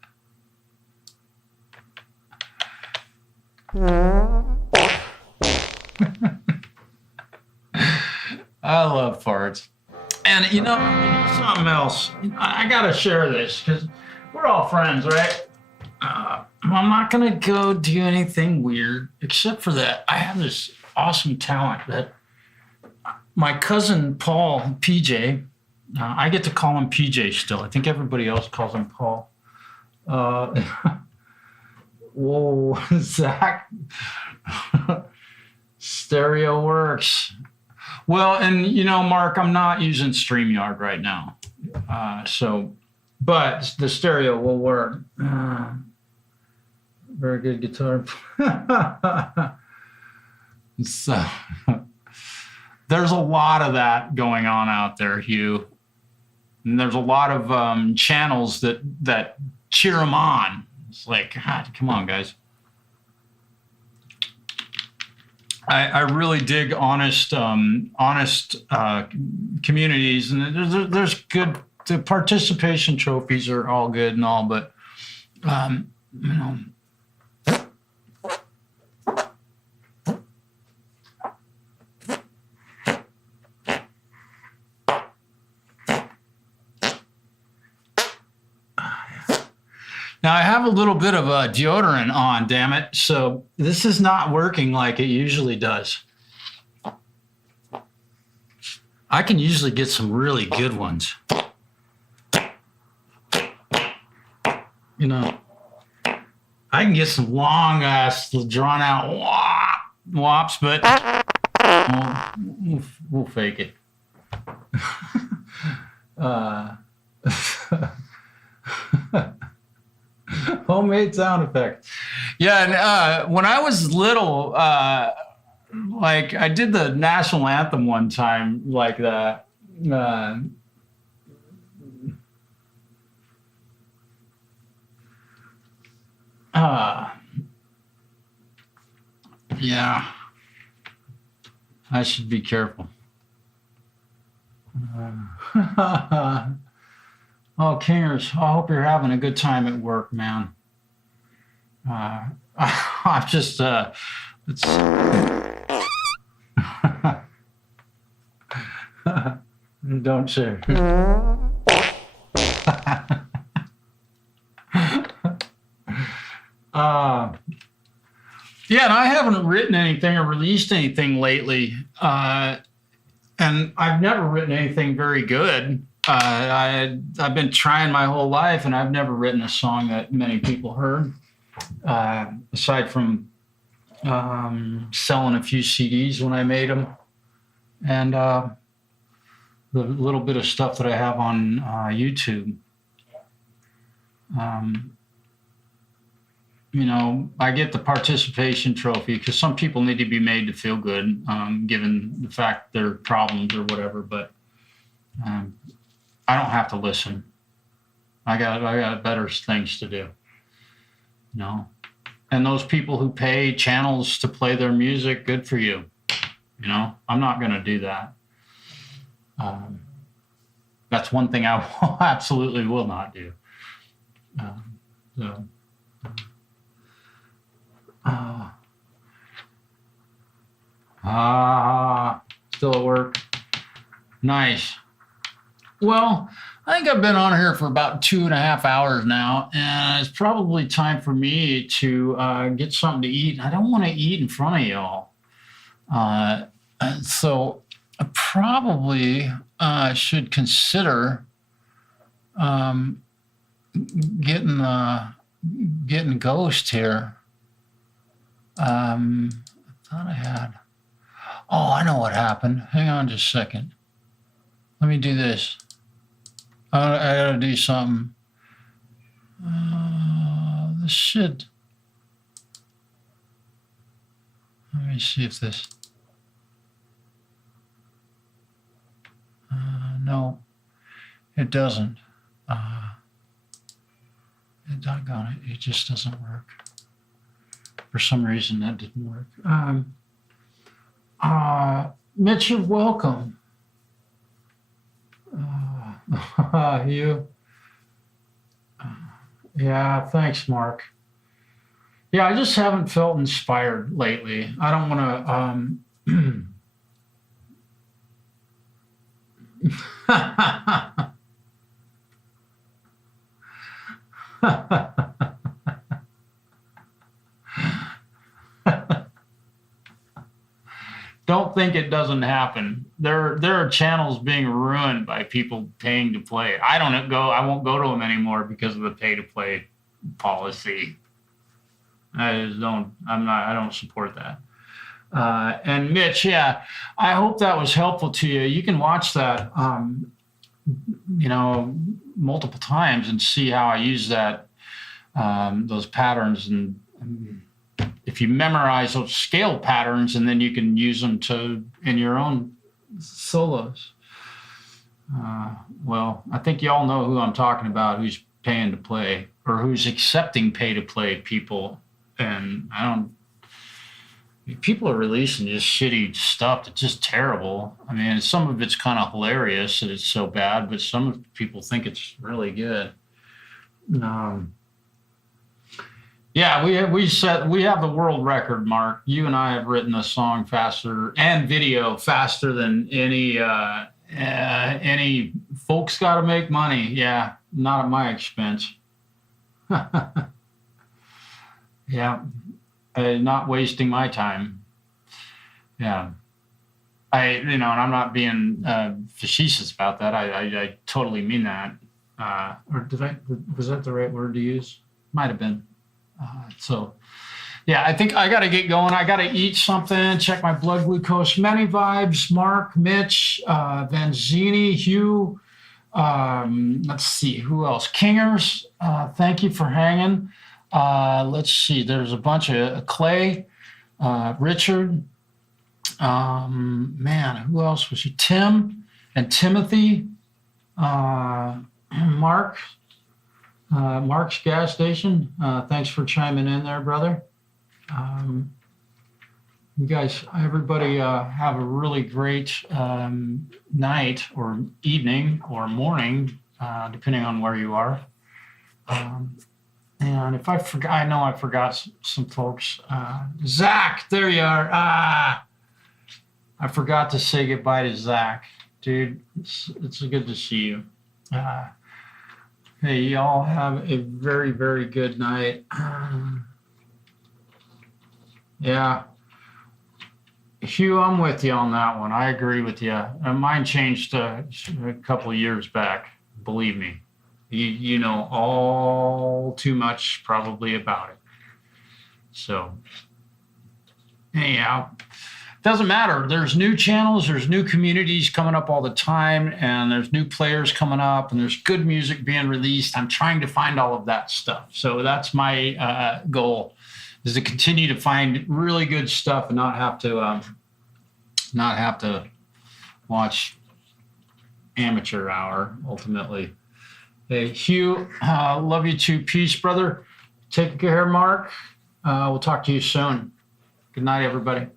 I love farts. And you know something else, I gotta share this because we're all friends, right? I'm not gonna go do anything weird except for that I have this awesome talent that my cousin Paul, PJ, I get to call him PJ still. I think everybody else calls him Paul. Whoa, Zach. Stereo works. Well, and you know, Mark, I'm not using StreamYard right now. But the stereo will work. Very good guitar. So there's a lot of that going on out there, Hugh. And there's a lot of channels that cheer them on. It's like, God, come on, guys. I really dig honest communities, and there's good. The participation trophies are all good and all, but you know. Now I have a little bit of a deodorant on, damn it. So this is not working like it usually does. I can usually get some really good ones. You know, I can get some long ass drawn out wops, but we'll fake it. Homemade sound effect. Yeah, and when I was little, like I did the national anthem one time like that. Yeah, I should be careful. Oh, Kingers, I hope you're having a good time at work, man. I'm just, don't share. Uh, yeah, and I haven't written anything or released anything lately. And I've never written anything very good. I've been trying my whole life, and I've never written a song that many people heard, aside from selling a few CDs when I made them, and the little bit of stuff that I have on YouTube. You know, I get the participation trophy because some people need to be made to feel good, given the fact their problems or whatever. But I don't have to listen. I got better things to do. You know, and those people who pay channels to play their music, good for you. You know, I'm not going to do that. That's one thing I absolutely will not do. So. Still at work. Nice. Well, I think I've been on here for about 2.5 hours now, and it's probably time for me to get something to eat. I don't want to eat in front of y'all. So I probably should consider getting Ghost here. I thought I had. Oh, I know what happened. Hang on just a second. Let me do this. I gotta do something. This should. Let me see if this. No, it doesn't. Doggone it, it just doesn't work. For some reason, that didn't work. Mitch, you're welcome. You. Yeah, thanks, Mark. Yeah, I just haven't felt inspired lately. I don't want to. Don't think it doesn't happen. There are channels being ruined by people paying to play. I won't go to them anymore because of the pay to play policy. I don't support that. And Mitch, yeah, I hope that was helpful to you. You can watch that, multiple times and see how I use that, those patterns. And if you memorize those scale patterns, and then you can use them in your own solos. Well, I think you all know who I'm talking about, who's paying to play or who's accepting pay to play people. And people are releasing just shitty stuff that's just terrible. I mean, some of it's kind of hilarious that it's so bad, but some people think it's really good. Yeah, we have the world record, Mark. You and I have written a song faster and video faster than any folks got to make money. Yeah, not at my expense. Yeah, not wasting my time. Yeah, and I'm not being facetious about that. I totally mean that. Or was that the right word to use? Might have been. So, yeah, I think I got to get going. I got to eat something, check my blood glucose. Many vibes, Mark, Mitch, Vanzini, Hugh. Let's see, who else? Kingers, thank you for hanging. Let's see, there's a bunch of Clay, Richard. Man, who else was you? Tim and Timothy. Mark. Mark's gas station. Thanks for chiming in there, brother. You guys, everybody, have a really great night or evening or morning, depending on where you are. And if I forgot, I know I forgot some folks. Zach, there you are. I forgot to say goodbye to Zach, dude. It's good to see you. Hey, y'all have a very, very good night. Yeah. Hugh, I'm with you on that one. I agree with you. Mine changed a couple of years back. Believe me, you know all too much probably about it. So, anyhow, doesn't matter. There's new channels, there's new communities coming up all the time, and there's new players coming up, and there's good music being released. I'm trying to find all of that stuff. So that's my goal, is to continue to find really good stuff and not have to watch amateur hour ultimately. Hey, Hugh, love you too. Peace, brother. Take care, Mark. We'll talk to you soon. Good night, everybody.